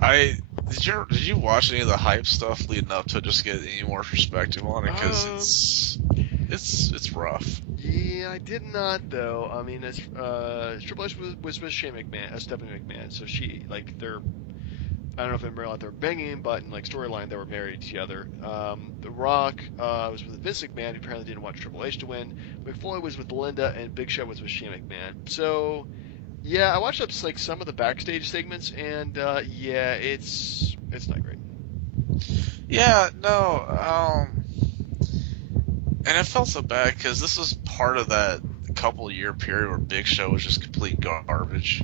Did you watch any of the hype stuff leading up to it, just get any more perspective on it? Because it's rough. Yeah, I did not though. I mean, Triple H was with Shane McMahon, Stephanie McMahon, so she like they're. I don't know if in real life they were banging, but in like storyline they were married together. The Rock was with Vince McMahon, who apparently didn't want Triple H to win. McFoley was with Linda, and Big Show was with Shane McMahon. So, yeah, I watched up like some of the backstage segments, and yeah, it's not great. Yeah, no, and it felt so bad because this was part of that couple-year period where Big Show was just complete garbage.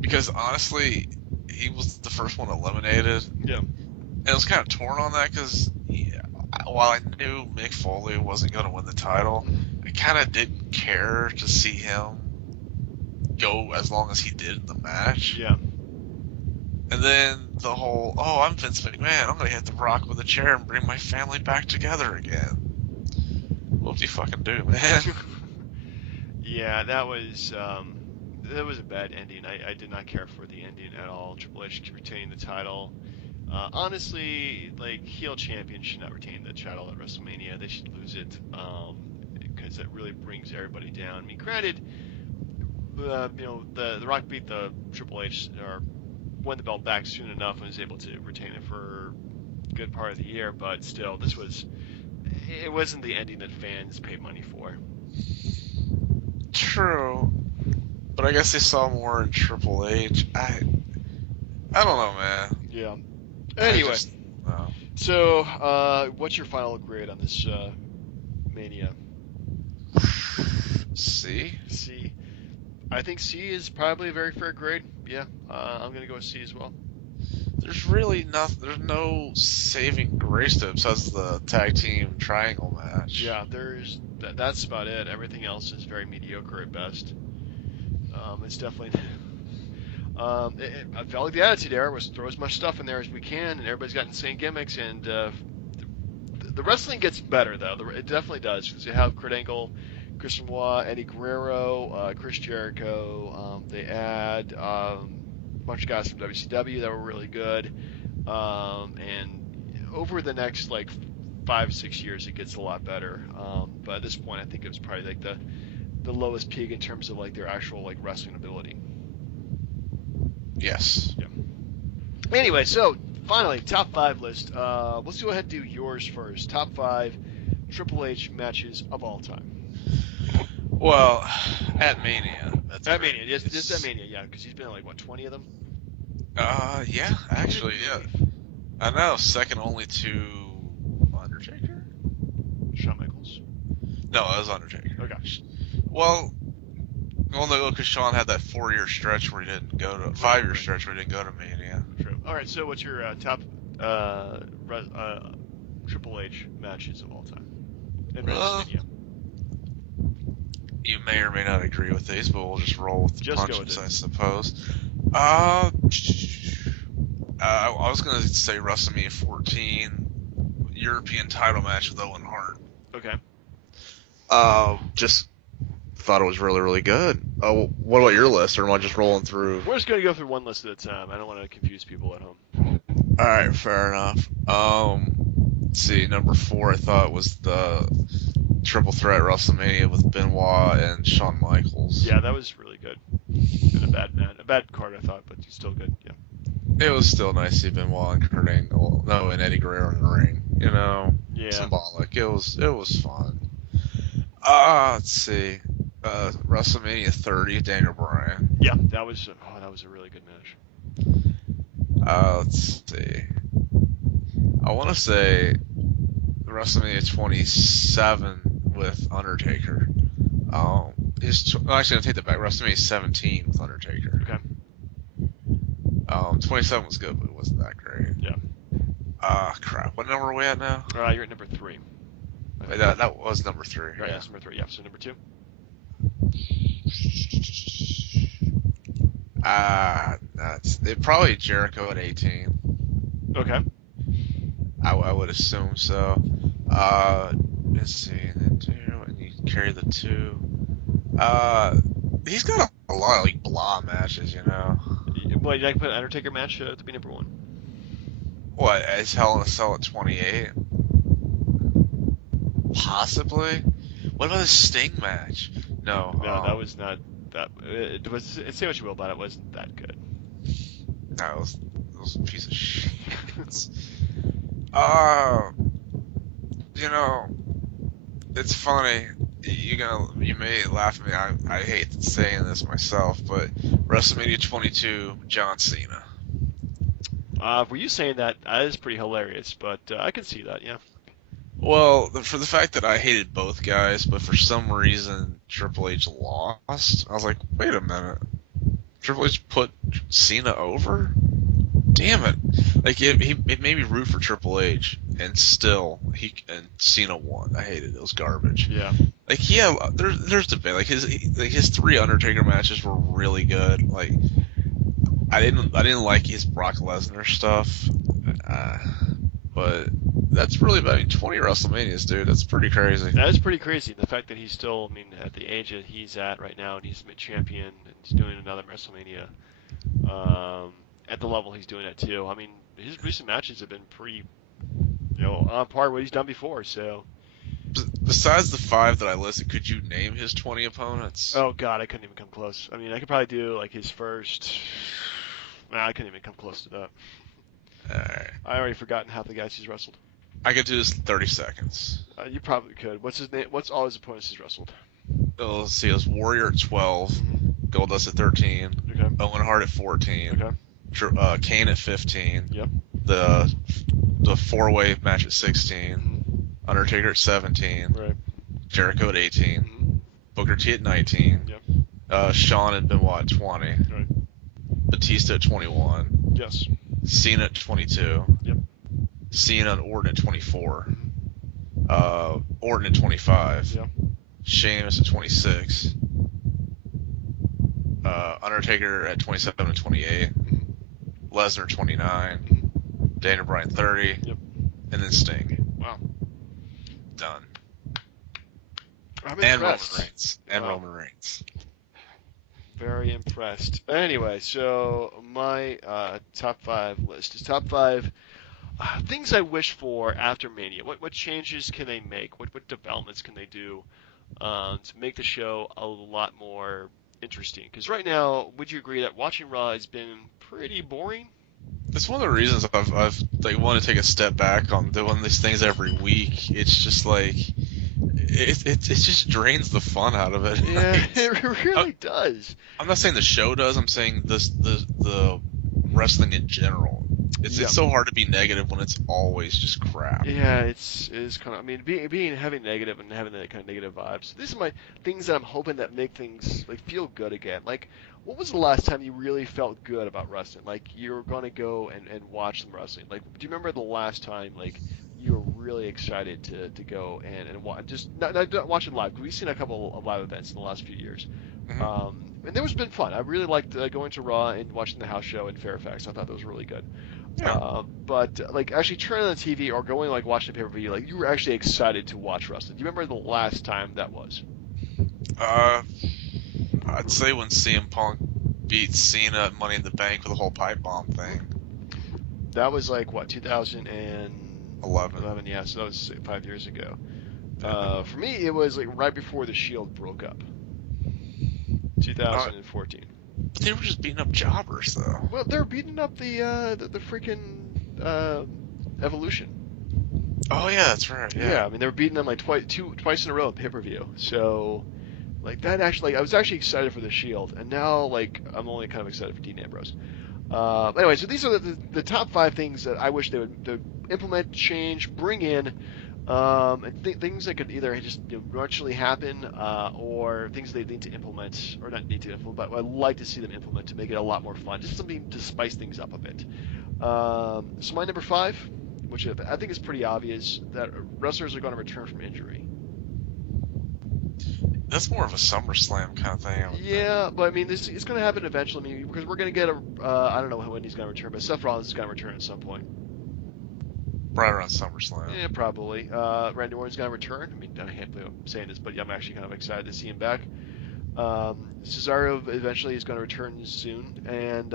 Because honestly, he was the first one eliminated. Yeah. And I was kind of torn on that because while I knew Mick Foley wasn't going to win the title, I kind of didn't care to see him go as long as he did in the match. Yeah. And then the whole, oh, I'm Vince McMahon, I'm going to hit the Rock with a chair and bring my family back together again. What do you fucking do, man? Yeah, that was a bad ending. I did not care for the ending at all. Triple H retaining the title. Honestly, like, heel champion should not retain the title at WrestleMania. They should lose it because it really brings everybody down. I mean, granted, you know, the Rock beat the Triple H or won the belt back soon enough and was able to retain it for a good part of the year. But still, it wasn't the ending that fans paid money for. True. But I guess they saw more in Triple H. I don't know, man. Yeah. Anyway, no. So what's your final grade on this Mania? C? C. I think C is probably a very fair grade. Yeah, I'm gonna go with C as well. there's really nothing. There's no saving grace to it besides the tag team triangle match. Yeah, that's about it. Everything else is very mediocre at best. It's definitely. I felt like the Attitude Era was throw as much stuff in there as we can, and everybody's got insane gimmicks, and the wrestling gets better though. It definitely does because you have Kurt Angle, Chris Benoit, Eddie Guerrero, Chris Jericho. They add a bunch of guys from WCW that were really good, and over the next like 5-6 years, it gets a lot better. But at this point, I think it was probably like the lowest peak in terms of like their actual like wrestling ability. Yes. Yeah. Anyway, so finally, top 5 list. Let's go ahead and do yours first. Top 5 Triple H matches of all time. Well, at Mania. At Mania, yes, just at Mania, yeah, because he's been in like what 20 of them. Yeah, actually, yeah. I know, second only to Undertaker. Shawn Michaels. No, it was Undertaker. Okay. Well, no, because Shawn had that 4-year stretch where he didn't go to 5-year stretch where he didn't go to Mania. True. All right. So, what's your top Triple H matches of all time in Wrestlemania? You may or may not agree with these, but we'll just roll with the Just go punches, with it. I suppose. I was gonna say WrestleMania 14 European title match with Owen Hart. Okay. Just thought it was really, really good. Oh, what about your list, or am I just rolling through? We're just gonna go through one list at a time. I don't want to confuse people at home. All right, fair enough. Let's see, number 4 I thought was the Triple Threat WrestleMania with Benoit and Shawn Michaels. Yeah, that was really good. And a bad card, I thought, but still good. Yeah. It was still nice to see Benoit and Kurt Angle, and Eddie Guerrero in the ring. You know, Yeah. symbolic. It was fun. Let's see, WrestleMania 30, Daniel Bryan. Yeah, that was a really good match. Let's see. I want to say WrestleMania 27 with Undertaker. Actually, I'm gonna take that back. WrestleMania 17 with Undertaker. Okay. 27 was good, but it wasn't that great. Yeah. Crap. What number are we at now? You're at number 3. That was number 3. Right, Yeah. that's number 3. Yeah. So number 2. That's probably Jericho at 18. Okay. I would assume so. Let's see, and you carry the 2. He's got a lot of like blah matches, you know. Well, you like put an Undertaker match to be number 1. What, is Hell in a Cell at 28? Possibly. What about the Sting match? No. No, that was not that. It was. Say what you will about it, wasn't that good. No, it was a piece of shit. You know, it's funny. You may laugh at me. I hate saying this myself, but WrestleMania 22, John Cena. Were you saying that? That is pretty hilarious, but I can see that. Yeah. Well, for the fact that I hated both guys, but for some reason Triple H lost, I was like, wait a minute. Triple H put Cena over? Damn it. Like, it made me root for Triple H, and still, Cena won. I hated it. It was garbage. Yeah. Like, there's debate. Like, his 3 Undertaker matches were really good. Like, I didn't like his Brock Lesnar stuff, but that's really about 20 WrestleManias, dude. That's pretty crazy. That is pretty crazy. The fact that he's still, at the age that he's at right now, and he's mid-champion, and he's doing another WrestleMania, at the level he's doing it too. I mean, his recent matches have been pretty, on par with what he's done before. So. Besides the 5 that I listed, could you name his 20 opponents? Oh God, I couldn't even come close. I mean, I could probably do like his first. I couldn't even come close to that. Alright. I already forgotten half the guys he's wrestled. I could do this in 30 seconds. You probably could. What's his name? What's all his opponents he's wrestled? Let's see. It was Warrior at 12, Goldust at 13, Okay. Owen Hart at 14, Okay. Kane at 15. Yep. The 4-way match at 16. Undertaker at 17. Right. Jericho at 18. Booker T at 19. Yep. Shawn and Benoit at 20. Right. Batista at 21. Yes. Cena at 22. Yep. Cena and Orton at 24. Mm-hmm. Orton at 25. Yep. Sheamus at 26. Undertaker at 27 and 28. Mm-hmm. Lesnar 29. Mm-hmm. Daniel Bryan 30. Yep. And then Sting. Wow. Done. I'm And Roman impressed. Reigns. And Wow. Roman Reigns. Very impressed. Anyway, so my top 5 list is top 5 things I wish for after Mania. What changes can they make? What developments can they do to make the show a lot more interesting? Because right now, would you agree that watching Raw has been pretty boring? It's one of the reasons I've like wanted to take a step back on doing these things every week. It's just like it just drains the fun out of it. Yeah, it really does. I'm not saying the show does. I'm saying the wrestling in general. It's so hard to be negative when it's always just crap. Yeah, it's kind of. I mean, having negative and having that kind of negative vibes. These are my things that I'm hoping that make things like feel good again. Like, what was the last time you really felt good about wrestling? Like you were gonna go and watch some wrestling. Like, do you remember the last time like you were really excited to go and watch? Just not watching live. 'Cause we've seen a couple of live events in the last few years. Mm-hmm. And that was been fun. I really liked going to Raw and watching the house show in Fairfax. I thought that was really good. Yeah. But like actually turning on the TV or going like watching the pay-per-view, like you were actually excited to watch wrestling. Do you remember the last time that was? I'd say when CM Punk beat Cena at Money in the Bank with the whole pipe bomb thing. That was like what 2011. Yeah, so that was 5 years ago. For me, it was like right before the Shield broke up. 2014. They were just beating up jobbers, though. Well, they're beating up the freaking Evolution. Oh yeah, that's right. Yeah, I mean they were beating them like twice in a row at pay-per-view. So like that actually, like, I was actually excited for the Shield, and now like I'm only kind of excited for Dean Ambrose. Anyway, so these are the top 5 things that I wish they would implement, change, bring in, and things that could either just naturally happen, or things they need to implement, or not need to implement, but I'd like to see them implement to make it a lot more fun, just something to spice things up a bit. So my number 5, which I think is pretty obvious, that wrestlers are going to return from injury. That's more of a SummerSlam kind of thing. Yeah, but I mean, it's going to happen eventually. I mean, because we're going to get I don't know when he's going to return, but Seth Rollins is going to return at some point. Right around SummerSlam. Yeah, probably. Randy Orton's going to return. I mean, I can't believe I'm saying this, but I'm actually kind of excited to see him back. Cesaro eventually is going to return soon, and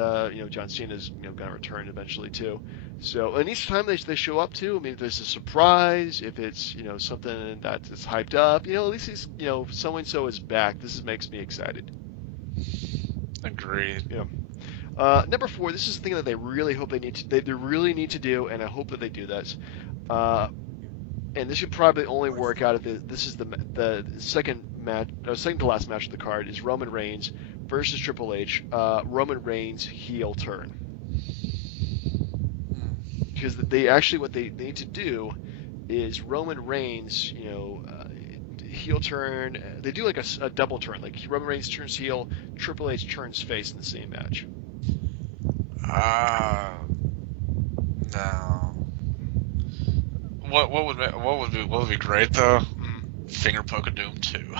John Cena is going to return eventually too. So, and each time they show up too, I mean, if there's a surprise, if it's something that is hyped up, at least he's so and so is back. This makes me excited. Agreed. Yeah. Number 4, this is the thing that they really hope they really need to do, and I hope that they do this. And this should probably only work out if this is the second match, second to last match of the card is Roman Reigns versus Triple H. Roman Reigns heel turn, because what they need to do is Roman Reigns, heel turn. They do like a double turn, like Roman Reigns turns heel, Triple H turns face in the same match. No. What would be great though? Finger Poke of Doom 2.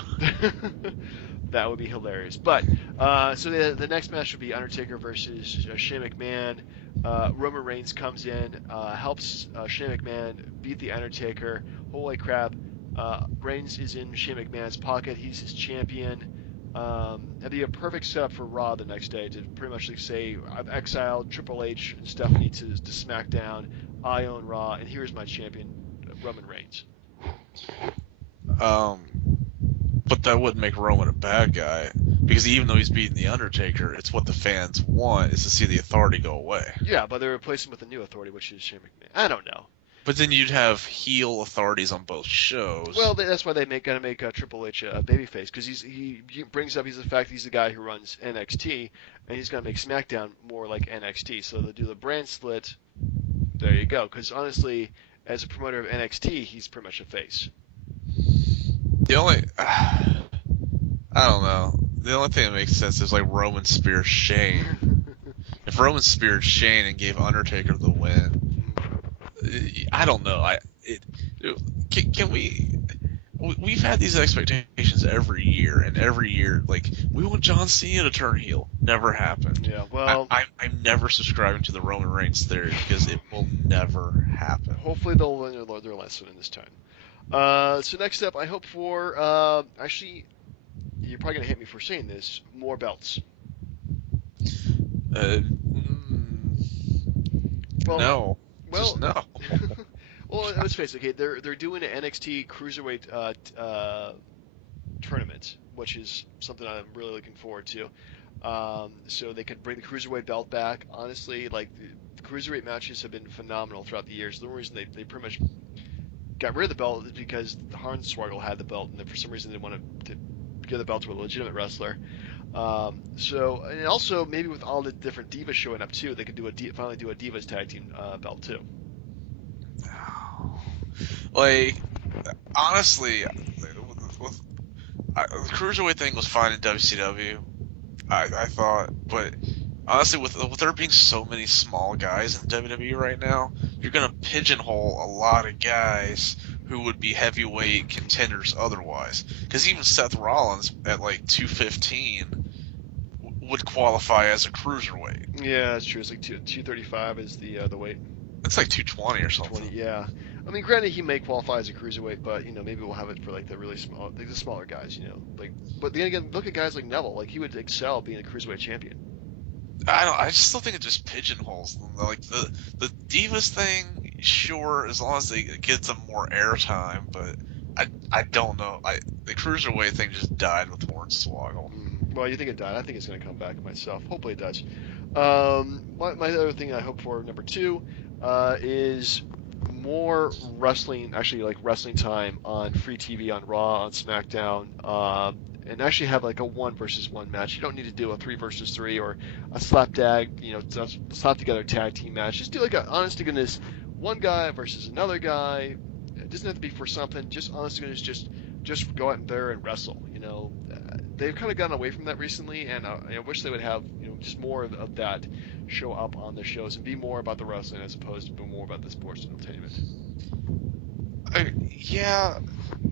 That would be hilarious. But so the next match would be Undertaker versus Shane McMahon. Roman Reigns comes in, helps Shane McMahon beat the Undertaker. Holy crap! Reigns is in Shane McMahon's pocket. He's his champion. It'd be a perfect setup for Raw the next day to pretty much say, I've exiled Triple H and Stephanie to SmackDown. I own Raw, and here's my champion, Roman Reigns. But that wouldn't make Roman a bad guy, because even though he's beating the Undertaker, it's what the fans want is to see the Authority go away. Yeah, but they replace him with a new Authority, which is Shane McMahon. I don't know. But then you'd have heel authorities on both shows. Well, that's why they gotta make Triple H a babyface, because he brings up the fact he's the guy who runs NXT, and he's gonna make SmackDown more like NXT. So they'll do the brand split. There you go. Because honestly, as a promoter of NXT, he's pretty much a face. The only, I don't know. The only thing that makes sense is like Roman spears Shane. if Roman speared Shane and gave Undertaker the win, I don't know. Can we? We've had these expectations every year, and every year, like, we want John Cena to turn heel. Never happened. Yeah, well, I'm never subscribing to the Roman Reigns theory because it will never happen. hopefully they'll learn their lesson in this time. So next up, I hope for actually, you're probably gonna hate me for saying this, more belts. Well, No, well, just no. well, let's face it. Okay, they're doing an NXT Cruiserweight tournament, which is something I'm really looking forward to. So they could bring the Cruiserweight belt back. Honestly, like the Cruiserweight matches have been phenomenal throughout the years. The only reason they pretty much got rid of the belt is because Hornswoggle had the belt, and for some reason they wanted to give the belt to a legitimate wrestler. So, and also maybe with all the different divas showing up too, they could finally do a divas tag team belt too. Like, honestly, the cruiserweight thing was fine in WCW. I thought, but honestly, with there being so many small guys in WWE right now, you're gonna pigeonhole a lot of guys who would be heavyweight contenders otherwise. Because even Seth Rollins at like 215 would qualify as a cruiserweight. Yeah, that's true. It's like 235 is the weight. It's like 220 or something. 20, yeah. I mean, granted, he may qualify as a cruiserweight, but maybe we'll have it for like the really small, like the smaller guys, like. But then again, look at guys like Neville. Like he would excel being a cruiserweight champion. I just still think it just pigeonholes them. Like the Divas thing, sure, as long as they get them more airtime, but I don't know. The cruiserweight thing just died with Hornswoggle. Well, you think it died? I think it's going to come back myself. Hopefully it does. My other thing I hope for number 2 is more wrestling, actually like wrestling time on free TV, on Raw, on SmackDown, and actually have like a 1 versus 1 match. You don't need to do a 3 versus 3 or a slap together tag team match. Just do like a honest to goodness one guy versus another guy. It doesn't have to be for something. Just honest to goodness, just go out there and wrestle. They've kind of gotten away from that recently, and I wish they would have just more of that show up on the shows and be more about the wrestling as opposed to be more about the sports entertainment. Yeah,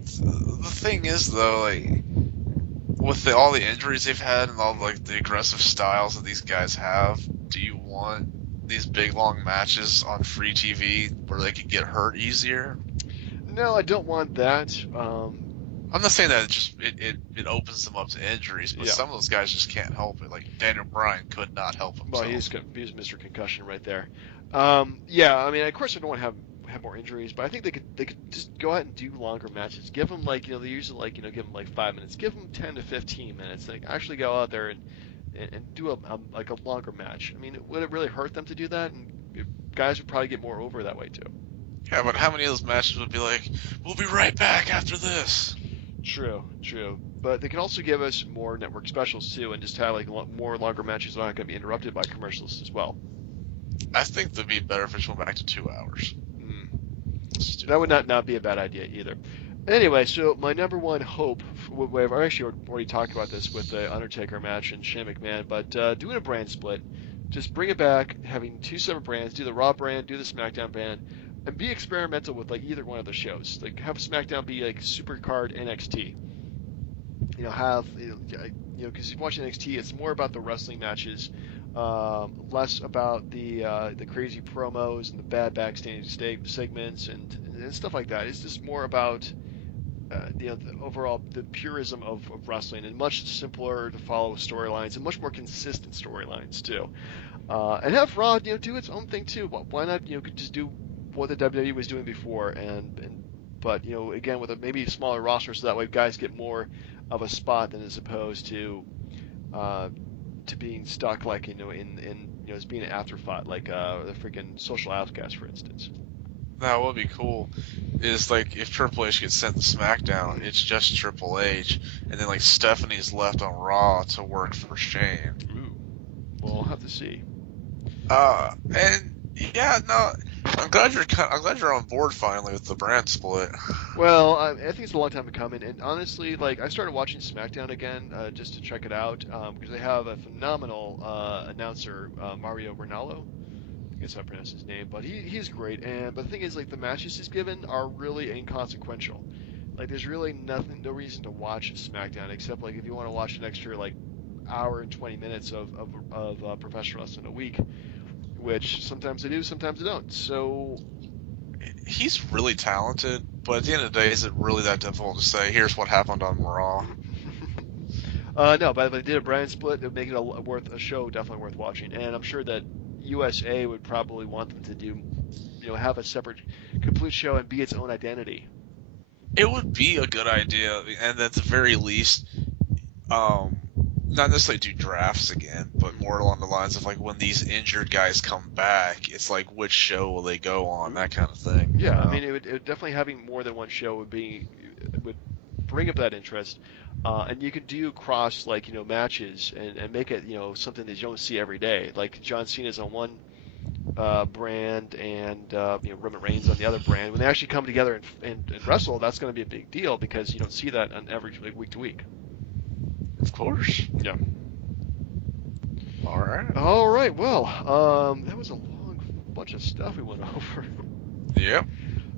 the thing is though, like with all the injuries they've had and all like the aggressive styles that these guys have, do you want these big long matches on free TV where they could get hurt easier? No, I don't want that. I'm not saying that it opens them up to injuries, but Yeah. some of those guys just can't help it. Like Daniel Bryan could not help himself. Well, he's Mr. Concussion right there. Yeah, I mean, of course, I don't want to have more injuries, but I think they could just go ahead and do longer matches. Give them like they usually like give them like 5 minutes. Give them 10 to 15 minutes. Like actually go out there and do a longer match. I mean, would it really hurt them to do that? And guys would probably get more over that way too. Yeah, but how many of those matches would be like, we'll be right back after this? True. But they can also give us more network specials too, and just have like more longer matches that aren't going to be interrupted by commercials as well. I think that'd be better if it went back to 2 hours. That would not be a bad idea either. Anyway, so my number one hope, I've actually already talked about this with the Undertaker match and Shane McMahon, but doing a brand split, just bring it back, having 2 separate brands, do the Raw brand, do the SmackDown brand, and be experimental with like either one of the shows. Like have SmackDown be like Supercard NXT. Because you watch NXT, it's more about the wrestling matches, less about the crazy promos and the bad backstage segments and stuff like that. It's just more about the overall the purism of wrestling, and much simpler to follow storylines and much more consistent storylines too. And have Raw do its own thing too. Why not just do what the WWE was doing before, but again with maybe a smaller roster, so that way guys get more of a spot than as opposed to being stuck like in as being an afterthought, like the freaking Social Outcast, for instance. Now, what would be cool is like if Triple H gets sent to SmackDown, it's just Triple H, and then like Stephanie's left on Raw to work for Shane. Ooh, we'll have to see. And yeah, no, I'm glad you're on board finally with the brand split. Well, I think it's a long time coming, and honestly, like I started watching SmackDown again just to check it out because they have a phenomenal announcer, Mario Ronaldo. I guess I pronounce his name, but he's great. But the thing is, like the matches he's given are really inconsequential. Like there's really no reason to watch SmackDown except like if you want to watch an extra like hour and 20 minutes of professional wrestling a week, which sometimes I do, sometimes I don't. So He's really talented, but at the end of the day, is it really that difficult to say, here's what happened on Raw? no, but if they did a brand split, it would make it worth a show, definitely worth watching. And I'm sure that USA would probably want them to do, have a separate, complete show and be its own identity. It would be a good idea, and at the very least, um, not necessarily do drafts again, but more along the lines of like when these injured guys come back, it's like which show will they go on, that kind of thing. Yeah, I mean, it would definitely having more than one show would bring up that interest, and you could do cross like matches and make it something that you don't see every day. Like John Cena's on one brand and Roman Reigns on the other brand. When they actually come together and wrestle, that's going to be a big deal because you don't see that on average like, week to week. Of course. Yeah. All right. All right. Well, that was a long bunch of stuff we went over. Yep.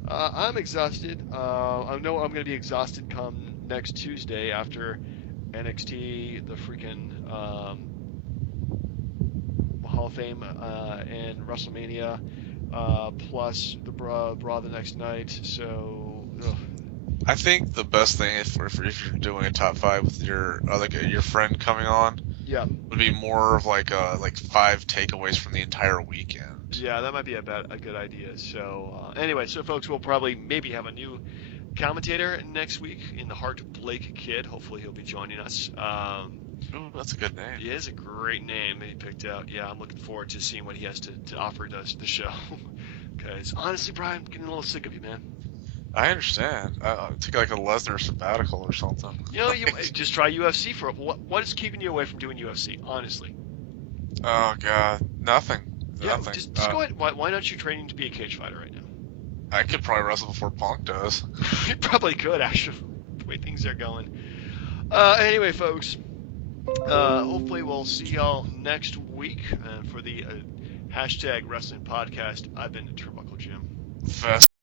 I'm exhausted. I know I'm going to be exhausted come next Tuesday after NXT, the freaking Hall of Fame and WrestleMania, plus the Raw the next night. So, ugh. I think the best thing if you're doing a top 5 with your your friend coming on, Yeah, would be more of like 5 takeaways from the entire weekend. yeah, that might be a good idea. So anyway, so folks, we'll probably maybe have a new commentator next week in the Heart Blake Kid. Hopefully he'll be joining us. Ooh, that's a good name. It is a great name that he picked out. Yeah, I'm looking forward to seeing what he has to offer the show. Because honestly, Brian, I'm getting a little sick of you, man. I understand. Take like a Lesnar sabbatical or something. You just try UFC for what is keeping you away from doing UFC? Honestly. Oh God, nothing. Yeah, Nothing. just go ahead. Why aren't you training to be a cage fighter right now? I could probably wrestle before Punk does. You probably could, actually, the way things are going. Anyway, folks, hopefully we'll see y'all next week for the hashtag Wrestling Podcast. I've been Turnbuckle Jim. Fast